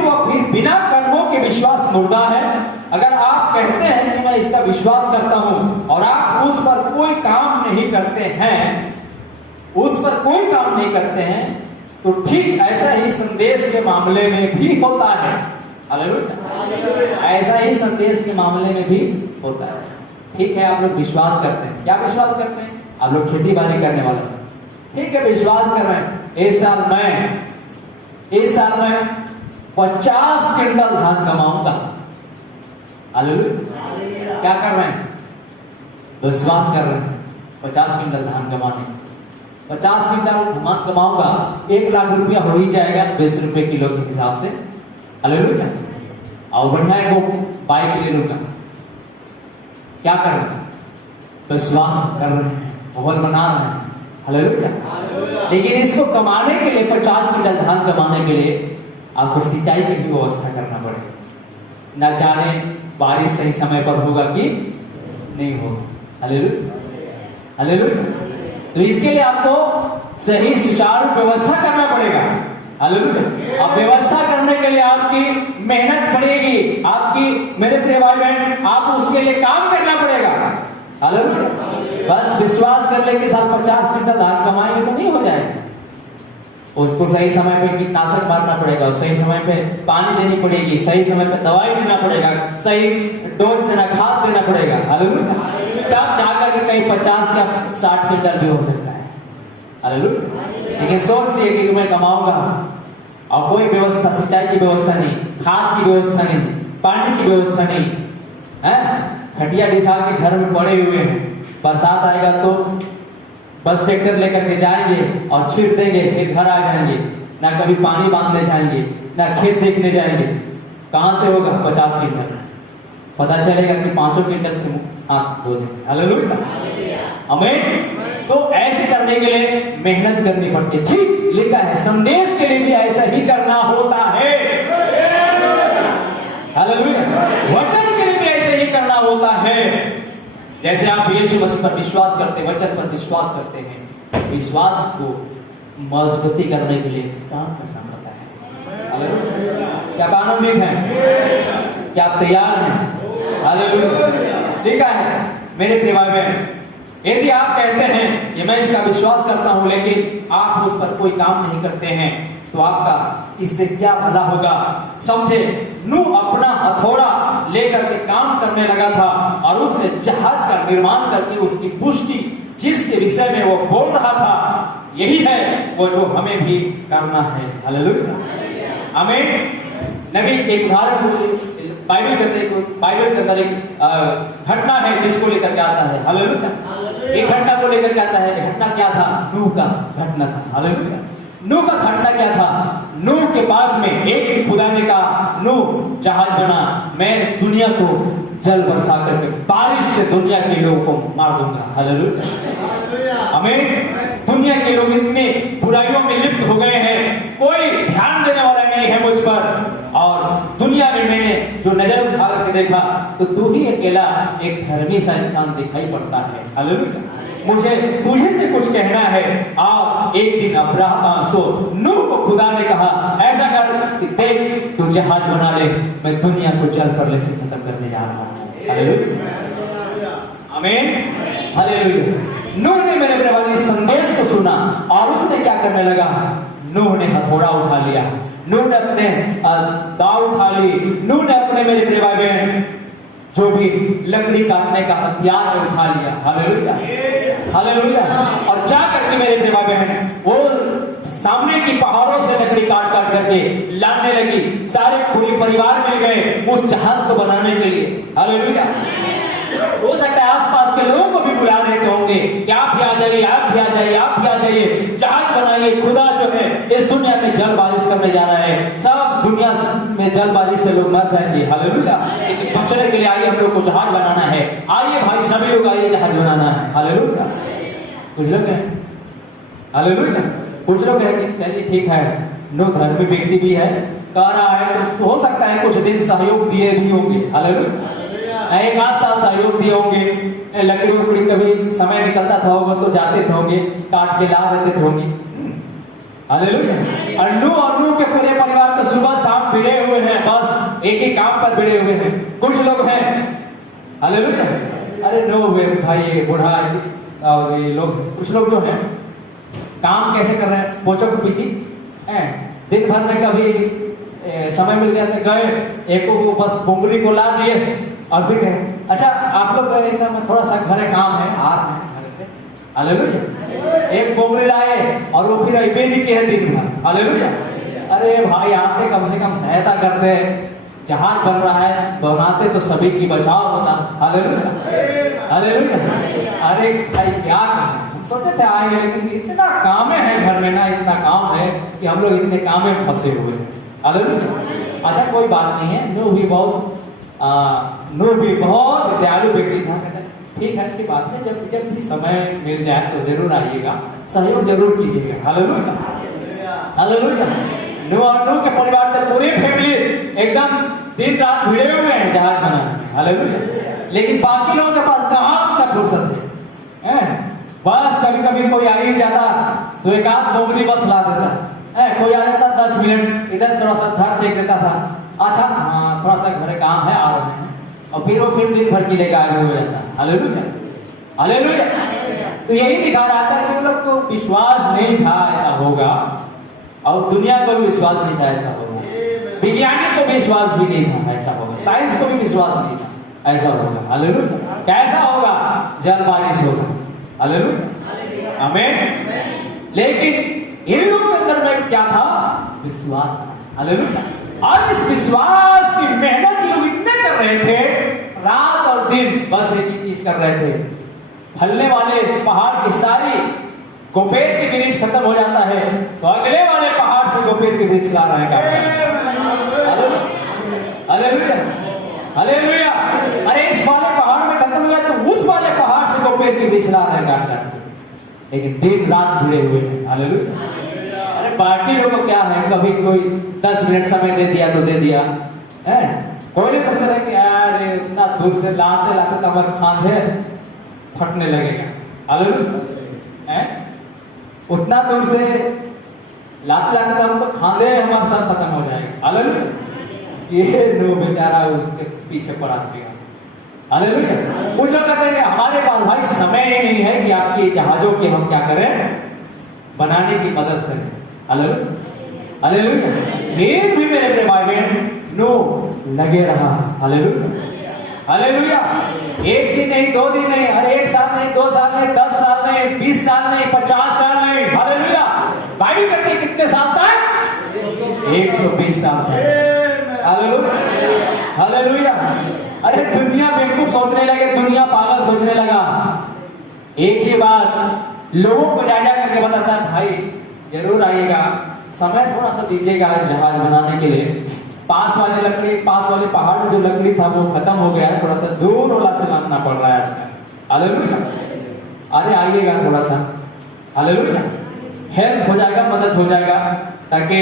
बिना कर्मों के विश्वास मुर्दा है। अगर आप कहते हैं कि मैं इसका विश्वास करता हूं और आप उस पर कोई काम नहीं करते हैं, तो ठीक ऐसा ही संदेश के मामले में भी होता है। हालेलुया। ऐसा ही संदेश के मामले में भी होता है। ठीक है, आप लोग विश्वास करते हैं। क्या विश्वास करते हैं? आप लोग खेती बाड़ी करने वाले, ठीक है, विश्वास कर रहे हैं इस साल मैं 50 क्विंटल धान कमाऊंगा। हालेलुया। क्या कर रहे हैं? विश्वास कर रहे हैं 50 क्विंटल धान कमाने, 50 क्विंटल धान कमाऊंगा, 1 लाख रुपया हो ही जाएगा 20 रुपए किलो के हिसाब से। हालेलुया। और बढ़िया को बाइक ले लूंगा। क्या कर रहे हैं? विश्वास कर रहे हैं, बहुत बना रहे हैं। हालेलुया। लेकिन इसको कमाने के लिए, 50 क्विंटल धान कमाने के लिए आपको सिंचाई की भी व्यवस्था करना पड़ेगा। न जाने बारिश सही समय पर होगा कि नहीं होगा। हालेलुया। हालेलुया। तो इसके लिए आपको सही सुचारू व्यवस्था करना पड़ेगा। हालेलुया। अब व्यवस्था करने के लिए आपकी मेहनत पड़ेगी, आपकी, मेरे प्रिय भाई बहन, आप उसके लिए काम करना पड़ेगा। हालेलुया। बस विश्वास करने के साथ 50 क्विंटल धान कमाएंगे तो नहीं हो जाएगा। उसको सही समय पे कीटनाशक मारना पड़ेगा, सही समय पे पानी देनी पड़ेगी, सही समय पे दवाई देना पड़ेगा, सही डोज देना, खाद देना पड़ेगा। हालेलुया। तब जाकर के कहीं 50 का 60 क्विंटल भी हो सकता है। हालेलुया। लेकिन सोच दिए कि मैं कमाऊंगा और कोई व्यवस्था, सिंचाई की व्यवस्था नहीं, खाद की व्यवस्था नहीं, पानी की व्यवस्था नहीं है, खटिया बिछा के घर में पड़े हुए हैं। बरसात आएगा तो बस ट्रैक्टर लेकर के जाएंगे और छीट देंगे, फिर घर आ जाएंगे, ना कभी पानी बांधने जाएंगे, ना खेत देखने जाएंगे। कहां से होगा 50 क्विंटल? पता चलेगा कि 500 क्विंटल से हाथ धो देंगे। हालेलुया। आमीन। तो ऐसे करने के लिए मेहनत करनी पड़ती है। ठीक लिखा है, संदेश के लिए भी ऐसा ही करना होता है। हालेलुया। वचन के लिए भी ऐसे ही करना होता है। जैसे आप यीशु मसीह पर विश्वास करते, वचन पर विश्वास करते हैं, विश्वास को मजबूती करने के लिए काम करना पड़ता है। हालेलुया। क्या कानून है? क्या आप तैयार हैं? हालेलुया। ठीक है मेरे प्रिय भाई बहन, यदि आप कहते हैं कि मैं इसका विश्वास करता हूं लेकिन आप उस पर कोई काम नहीं करते हैं, तो आपका इससे क्या भला होगा? समझे, नूह अपना हथौड़ा लेकर के काम करने लगा था और उसने जहाज का निर्माण करके उसकी पुष्टि जिसके विषय में वो बोल रहा था, यही है वो जो हमें भी करना है। हालेलुया। आमीन। नबी एक उदाहरण बाइबल के अंदर एक घटना है जिसको लेकर के आता है। हालेलुया। एक घटना को लेकर के आता है। घटना क्या था? नूह का घटना था। हालेलुया। नूह का घटना क्या था? नूह के पास में एक दिन खुदा ने कहा, नूह जहाज बना, मैं दुनिया को जल बरसा करके बारिश से दुनिया के लोगों को मार दूंगा। हालेलुया। आमीन। दुनिया के लोग इतने बुराइयों में लिप्त हो गए हैं, कोई ध्यान देने वाला नहीं है मुझ पर। और दुनिया में मैंने जो नजर उठा करके देखा तो तू ही अकेला एक धर्मी सा इंसान दिखाई पड़ता है। हालेलुया। मुझे तुझे से कुछ कहना है। आओ एक दिन नूह को खुदा ने कहा, ऐसा कर कि देख तू जहाज बना ले, मैं दुनिया को जल प्रलय से खत्म करने जा रहा हूं। हालेलुया। आमीन। हालेलुया। नूह ने मेरे प्रिय संदेश को सुना और उसने क्या करने लगा? नूह ने हथौड़ा उठा लिया, नूह ने अपने दाव उठा ली, नूह ने अपने मेरे प्रिय भाई बहन जो भी लकड़ी काटने का हथियार है उठा लिया। हालेलुया। हालेलुया। और जा करके मेरे प्रिय भाई बहन वो सामने की पहाड़ों से लकड़ी काट काट करके लाने लगी। सारे पूरे परिवार मिल गए उस जहाज को बनाने के लिए। हालेलुया। हो सकता है आसपास के लोगों को भी बुला देते होंगे कि आप भी आ जाइए, आप भी आ जाइए, आप भी आ जाइए, जहाज बनाइए। खुदा जो है इस दुनिया में जल बारिश करने जा रहा है, सब दुनिया में जल बारिश से लोग मर जाएंगे। हालेलुया। लेकिन बचने के लिए आइए, हम लोग को जहाज बनाना है। आइए भाई, सभी लोग आइए, जहाज बनाना है। हालेलुया। कुछ लोग हैं, हालेलुया, कुछ लोग हैं ठीक है, नो धर्मी व्यक्ति भी है, कह रहा है, तो हो सकता है कुछ दिन सहयोग दिए भी होंगे। हालेलुया। एक आध साल सहयोग दिए होंगे, लकड़ी उकड़ी कभी समय निकलता था होगा तो जाते थे होंगे, काट के ला देते थे होंगे। हालेलुया। और नू के पूरे परिवार तो सुबह शाम भिड़े हुए हैं, बस एक ही काम पर भिड़े हुए हैं। कुछ लोग हैं, हालेलुया, अरे नो भाई, बूढ़ा और ये लोग, कुछ लोग जो हैं काम कैसे कर रहे हैं, पोचो को पीछे दिन भर में कभी समय मिल गया तो गए, एक को बस बोंगरी को ला दिए और फिर गए। अच्छा, आप लोग एकदम थोड़ा सा घरे काम है, आ रहे हैं घर से, हालेलुया, एक बोंगरी लाए और वो फिर ऐसे ही के दिन भर। हालेलुया। अरे भाई, आते कम से कम सहायता करते, जहाज बन रहा है, बनाते तो सभी की बचाव होता। Hallelujah, hallelujah. अरे भाई क्या हम सोचते थे आएंगे, लेकिन इतना काम है घर में ना, इतना काम है कि हम लोग इतने काम में फंसे हुए हैं। हालेलुया। अच्छा, कोई बात नहीं है, नूह भी बहुत दयालु व्यक्ति था। कहते ठीक है, अच्छी बात है, जब भी समय मिल जाए तो जरूर आइएगा, सहयोग जरूर कीजिएगा। Hallelujah, hallelujah. नूह के परिवार में पूरी फैमिली एकदम दिन रात भिड़े हुए हैं जहाज बनाने में। हालेलुया। लेकिन बाकी लोगों के पास कहाँ का फुर्सत है? बस कभी कभी कोई आ ही जाता तो एक आध बोगरी बस ला देता, कोई आ जाता 10 मिनट इधर थोड़ा सा धर देख देता था, अच्छा हाँ थोड़ा सा घरे काम है, आ रहे हैं, और फिर वो दिन भर के लिए गायब हो जाता। Hallelujah, hallelujah. तो यही दिखा रहा था कि उन लोग को विश्वास नहीं था ऐसा होगा, और दुनिया को भी विश्वास नहीं था ऐसा होगा, विज्ञानी को विश्वास भी नहीं था ऐसा होगा, साइंस को भी विश्वास नहीं था ऐसा होगा। हालेलुया। कैसा होगा? जल बारिश होगा। हालेलुया, आमीन। लेकिन इन लोगों के अंदर में क्या था? विश्वास था। हालेलुया। और इस विश्वास की मेहनत ये लोग इतने कर रहे थे, रात और दिन बस एक ही चीज कर रहे थे, फलने वाले पहाड़ की सारी गोपेर के वृक्ष खत्म हो जाता है तो अगले वाले पहाड़ से गोपेर के वृक्ष ला रहे हैं। Hallelujah, hallelujah. अरे इस वाले पहाड़ में खत्म हो गया तो उस वाले पहाड़ से गोपेर के वृक्ष ला रहे हैं, लेकिन दिन रात भिड़े हुए हैं। हालेलुया। अरे बाकी लोगों को क्या है, कभी कोई 10 मिनट समय दे दिया तो दे दिया है, कोई नहीं सोच रहा कि यार इतना दूर से लाते लाते तो हमारे खांधे फटने लगेगा। हालेलुया। उतना दूर से लाते लाते तो खांधे हमारे साथ खत्म हो जाएगा। हालेलुया। ये नो बेचारा उसके पीछे पड़ा दिया। हालेलुया। कुछ लोग कहते हैं हमारे पास भाई समय ही नहीं है कि आपके जहाजों की हम क्या करें, बनाने की मदद करें। Hallelujah, hallelujah. फिर भी मेरे प्रिय भाई बहन नो लगे रहा। Hallelujah, hallelujah. एक दिन नहीं, 2 दिन नहीं, अरे 1 साल नहीं, 2 साल नहीं, 10 साल नहीं, 20 साल नहीं, 50 साल नहीं। हालेलुया। बाइबल कहती है कितने साल तक? 120 साल तक। Hallelujah, hallelujah. अरे दुनिया बेवकूफ सोचने लगे, दुनिया पागल सोचने लगा। एक ही बात लोगों को जा करके बताता है, भाई जरूर आइएगा, समय थोड़ा सा दीजिएगा इस जहाज बनाने के लिए। पास वाले पहाड़ में जो लकड़ी था वो खत्म हो गया है, थोड़ा सा दूर वाला से लाना पड़ रहा है आजकल। हालेलुया। अरे आइएगा थोड़ा सा। हालेलुया। हेल्प हो जाएगा, मदद हो जाएगा, ताकि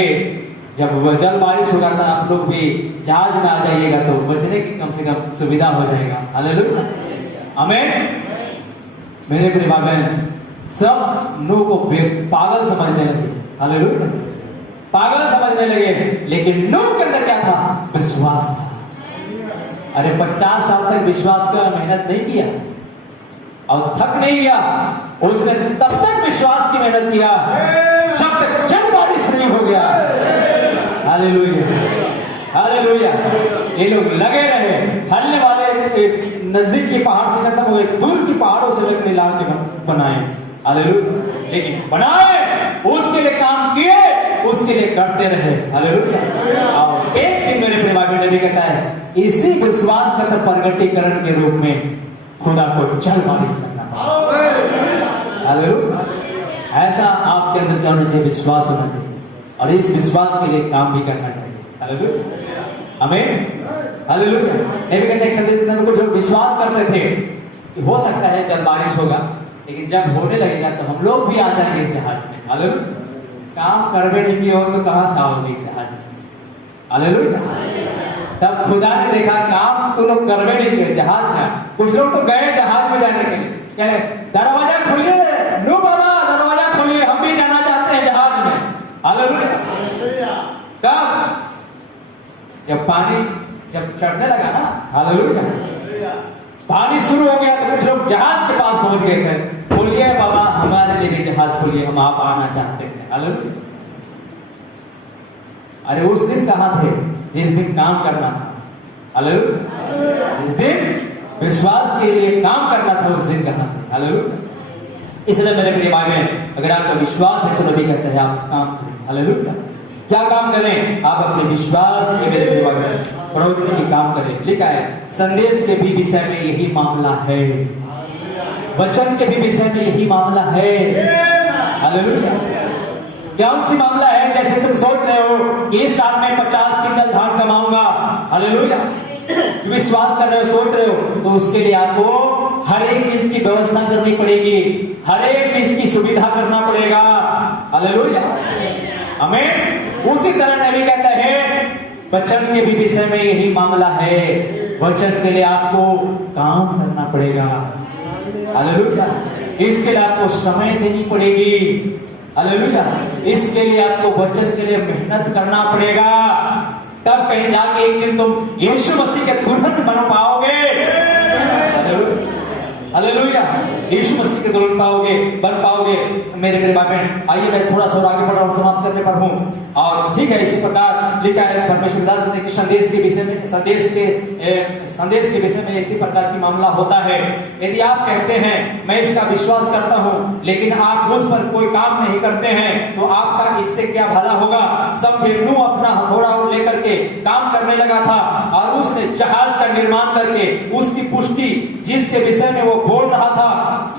जब जल बारिश होगा तो आप लोग भी जहाज में आ जाइएगा तो बचने की कम से कम सुविधा हो जाएगा। हालेलुया, आमीन। मेरे प्रिय भाई बहन, सब नूह को पागल समझने लगे। हालेलुया, पागल समझने लगे, लेकिन नूह के अंदर क्या था? विश्वास था। अरे 50 साल तक विश्वास का मेहनत नहीं किया और थक नहीं गया, उसने तब तक विश्वास की मेहनत किया जब तक जल बारिश नहीं हो गया। Hallelujah, hallelujah. ये लोग लगे रहे, फलने वाले नजदीक के पहाड़ से खत्म हुए, दूर की पहाड़ों से लकड़ी ला के बनाए। हालेलुया। लेकिन बनाए, उसके लिए काम किए, उसके लिए करते रहे। हालेलुया। और एक दिन मेरे प्रिय भाई नबी कहता है, इसी विश्वास का प्रगटीकरण के रूप में खुदा को जल बारिश करना पड़ेगा। हालेलुया। ऐसा आपके अंदर क्या होना चाहिए? विश्वास होना चाहिए, और इस विश्वास के लिए काम भी करना चाहिए। हालेलुया, आमीन, हालेलुया। नेबूकदनेस्सर संदेश के अंदर जो विश्वास करते थे कि हो सकता है जल बारिश होगा, लेकिन जब होने लगेगा तो हम लोग भी आ जाएंगे इस जहाज में। हालेलुया। काम करवे नहीं किए हो तो कहां से आओगे इस जहाज में? हालेलुया। तब खुदा ने देखा काम तो लोग करवे नहीं किए जहाज में। कुछ लोग तो गए जहाज में जाने के लिए, कह दरवाजा खोलिए, नो बाबा दरवाजा खोलिए, हम भी जाना चाहते हैं जहाज में। हालेलुया। कब? जब पानी जब चढ़ने लगा ना, हालेलुया, पानी शुरू हो गया तो कुछ लोग जहाज के पास पहुंच गए थे, बोलिए बाबा हमारे लिए जहाज खोलिए, हम आप आना चाहते हैं। हालेलुया। अरे उस दिन कहां थे जिस दिन काम करना था? हालेलुया। जिस दिन विश्वास के लिए काम करना था उस दिन कहां थे? हालेलुया। इसलिए मेरे प्रिय भाई बहन, अगर आपका विश्वास है तो नबी कहते हैं आप काम करें। हालेलुया। क्या काम करें? आप अपने विश्वास के मेरे प्रिय भाई बहन बढ़ोतरी की काम करें। लिखा है संदेश के भी विषय में यही मामला है, वचन के भी विषय में यही मामला है। हालेलुया। क्या उनसे मामला है? जैसे तुम सोच रहे हो कि इस साल में 50 क्विंटल धान कमाऊंगा, हालेलुया, विश्वास कर रहे हो, सोच रहे हो, तो उसके लिए आपको हर एक चीज की व्यवस्था करनी पड़ेगी, हर एक चीज की सुविधा करना पड़ेगा। हालेलुया, आमीन। उसी तरह नबी कहता है वचन के भी विषय में यही मामला है, वचन के लिए आपको काम करना पड़ेगा। हालेलुया। इसके लिए आपको समय देनी पड़ेगी। हालेलुया। इसके लिए आपको वचन के लिए मेहनत करना पड़ेगा, तब कहीं जाके एक दिन तुम यीशु मसीह के दुल्हन बन पाओगे। हालेलुया। यीशु मसीह के दुल्हन बन पाओगे। मेरे प्रिय भाई बहन, आइए मैं थोड़ा सा आगे बढ़ रहा हूं, समाप्त करने पर हूं। और ठीक है, इसी प्रकार लिखा है परमेश्वर दास ने कि संदेश के विषय में इसी प्रकार की मामला होता है। यदि आप कहते हैं मैं इसका विश्वास करता हूं, लेकिन आप उस पर कोई काम नहीं करते हैं, तो आपका इससे क्या भला होगा? समझे, नूह अपना हथौड़ा लेकर के काम करने लगा था, और उसने जहाज का निर्माण करके उसकी पुष्टि जिसके विषय में वो बोल रहा था,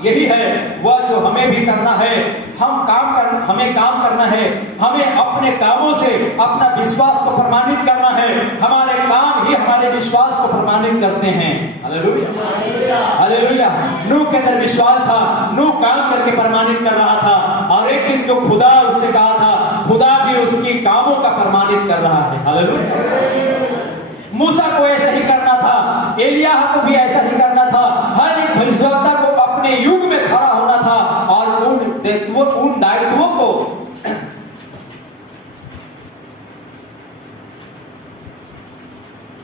यही है वह जो हमें भी करना है। हमें काम करना है, हमें अपने कामों से अपना विश्वास को प्रमाणित करना है। हमारे काम ही हमारे विश्वास को प्रमाणित करते हैं। Hallelujah, hallelujah. नूह के अंदर विश्वास था, नूह काम करके प्रमाणित कर रहा था, और एक दिन जो खुदा उससे कहा था, खुदा भी उसकी कामों का प्रमाणित कर रहा है। हालेलुया। मूसा को ऐसा ही करना था, एलियाह को भी ऐसा ही करना था। हर एक भविष्यवक्ता को अपने युग में खड़ा होना था, और उन दायित्वों को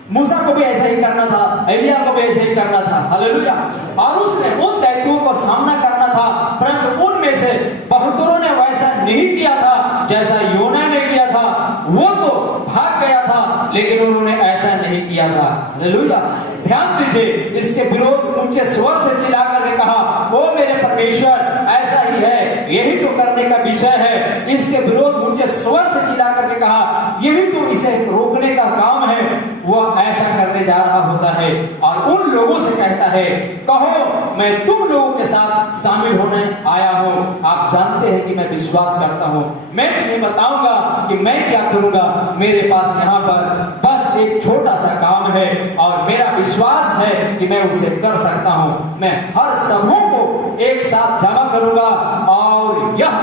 मूसा को भी ऐसा ही करना था, एलिया को भी ऐसा ही करना था। हालेलुया। और उसने उन दायित्वों को सामना करना था, परंतु उनमें से बहुतों ने वैसा नहीं किया था जैसा योना ने किया था। वो तो भाग गया था, लेकिन उन्होंने ऐसा नहीं किया था। हालेलुया। ध्यान दीजिए, इसके विरोध ऊंचे स्वर से चिल्ला करके कहा, ओ मेरे परमेश्वर, ऐसा ही है, यही तो करने का विषय है। इसके विरोध ऊंचे स्वर से चिल्ला करके कहा, यही तो इसे रोकने का काम है। वह ऐसा करने जा रहा होता है, और उन लोगों से कहता है, कहो मैं तुम लोगों के साथ शामिल होने आया हूं। आप जानते हैं कि मैं विश्वास करता हूं, मैं तुम्हें बताऊंगा कि मैं क्या करूंगा। मेरे पास यहाँ पर बस एक छोटा सा काम है, और मेरा विश्वास है कि मैं उसे कर सकता हूं। मैं हर समूह को एक साथ जमा करूंगा, और यह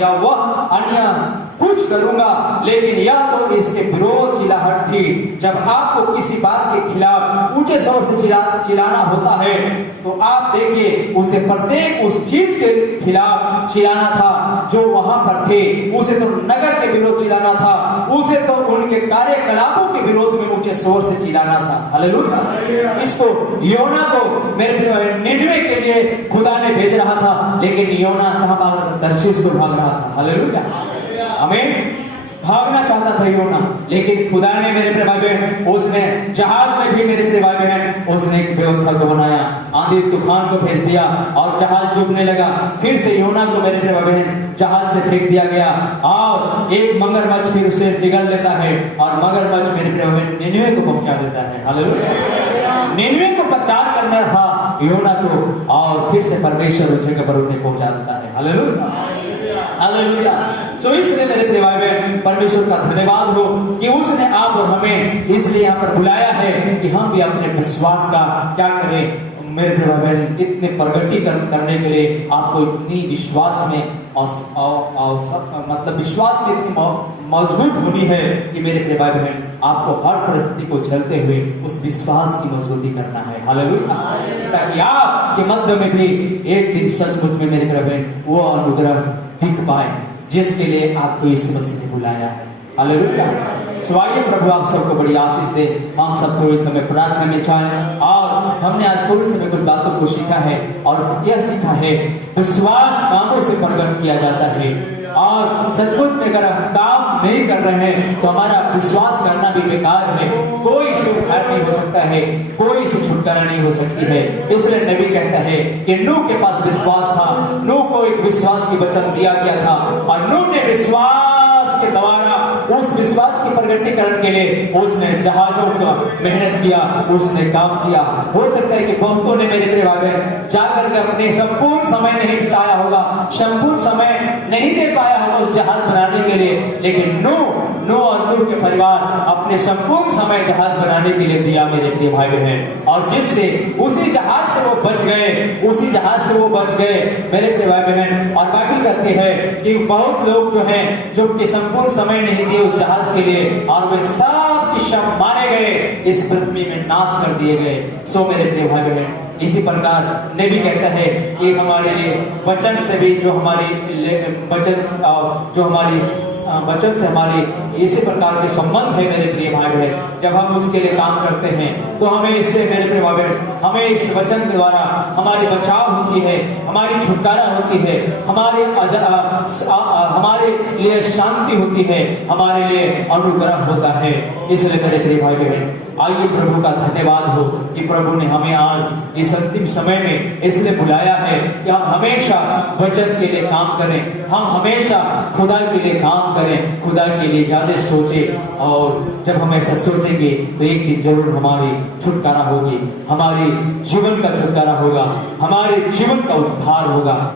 या वह अन्य कुछ करूंगा, लेकिन यह तो इसके विरोध चिल्लाहट थी। जब आपको किसी बात के खिलाफ ऊंचे स्वर से चिल्लाना होता है, तो आप देखिए उसे प्रत्येक उस चीज के खिलाफ चिल्लाना था जो वहां पर थे। उसे तो नगर के विरोध चिल्लाना था, उसे तो उनके कार्यकलापों के विरोध में ऊंचे स्वर से चिल्लाना था। हालेलुया। इसको योना को मेरे निनवे के लिए खुदा ने भेज रहा था, लेकिन योना कहां भाग रहा था? तर्शीश को भाग रहा था। हालेलुया, आमीन। भागना चाहता था योना, लेकिन खुदा ने मेरे प्रिय भाई बहन, उसने जहाज में भी मेरे प्रिय भाई बहन, उसने एक व्यवस्था को बनाया, आंधी तूफान को भेज दिया, और जहाज डूबने लगा। फिर से योना को मेरे प्रिय भाई बहन जहाज से फेंक दिया गया, और एक मगरमच्छ फिर उसे निगल लेता है, और मगरमच्छ मेरे प्रिय भाई बहन निनवे को पहुंचा देता है। हालेलुया। निन्वे को प्रचार करना था योना को, और फिर से परमेश्वर उस जगह पर उन्हें पहुंचा देता है। Hallelujah, hallelujah. सो इसलिए मेरे प्रिय भाई बहन, परमेश्वर का धन्यवाद हो कि उसने आप और हमें इसलिए यहाँ पर बुलाया है कि हम भी अपने विश्वास का क्या करें। मेरे प्रिय भाई बहन, इतने प्रगटीकरण करने के लिए आपको इतनी विश्वास में मतलब विश्वास में इतनी मजबूत होनी है कि मेरे प्रिय भाई बहन, आपको हर परिस्थिति को झेलते हुए उस विश्वास की मजबूती करना है। हालेलुया, ताकि आपके मध्य में भी एक दिन सचमुच में मेरे प्रिय बहन वो अनुग्रह दिख पाए जिसके लिए आपको यीशु मसीह ने बुलाया है। हालेलुया। सो आइए प्रभु आप सबको बड़ी आशीष दे। हम सब थोड़ी समय प्रार्थना में चाहें, और हमने आज थोड़ी समय कुछ बातों को सीखा है, और यह सीखा है विश्वास कामों से प्रकट किया जाता है। और सचमुच में अगर हम काम नहीं कर रहे हैं तो हमारा विश्वास करना भी बेकार है। कोई इससे उद्धार नहीं हो सकता है, कोई इससे छुटकारा नहीं हो सकती है। इसलिए नबी कहता है कि नूह के पास विश्वास था, नूह को एक विश्वास की वचन दिया गया था, और नूह ने विश्वास के द्वारा उस विश्वास की प्रगटीकरण के लिए उसने जहाजों का मेहनत किया, उसने काम किया। हो सकता है कि बहुतों ने मेरे प्रिय भाई बहन जाकर के अपने संपूर्ण समय नहीं बिताया होगा, संपूर्ण समय नहीं दे पाया होगा उस जहाज बनाने के लिए, लेकिन नूह और नूह के परिवार अपने संपूर्ण समय जहाज बनाने के लिए दिया मेरे प्रिय भाई बहन, और जिससे उसी जहाज से वो बच गए, उसी जहाज से वो बच गए मेरे प्रिय भाई बहन। और बाइबल कहती है कि बहुत लोग जो हैं जो कि संपूर्ण समय नहीं दिए उस जहाज के लिए, और वे सब की सब मारे गए, इस पृथ्वी में नाश कर दिए गए। सो मेरे प्रिय भाई बहन, इसी प्रकार नबी कहता है कि हमारे लिए वचन से भी जो हमारी वचन से हमारी इसी प्रकार के संबंध है मेरे प्रिय भाई बहन। जब हम उसके लिए काम करते हैं तो हमें इससे मेरे प्रिय भाई बहन, हमें इस वचन के द्वारा हमारी बचाव होती है, हमारी छुटकारा होती है, हमारे लिए शांति होती है, हमारे लिए अनुग्रह होता है। इसलिए मेरे प्रिय भाई बहन, आइए प्रभु का धन्यवाद हो कि प्रभु ने हमें आज इस अंतिम समय में इसलिए बुलाया है कि हम हमेशा वचन के लिए काम करें, हम हमेशा खुदा के लिए काम करें, खुदा के लिए ज्यादा सोचें। और जब हम ऐसा सोचेंगे तो एक दिन जरूर हमारी छुटकारा होगी, हमारे जीवन का छुटकारा होगा, हमारे जीवन का उद्धार होगा।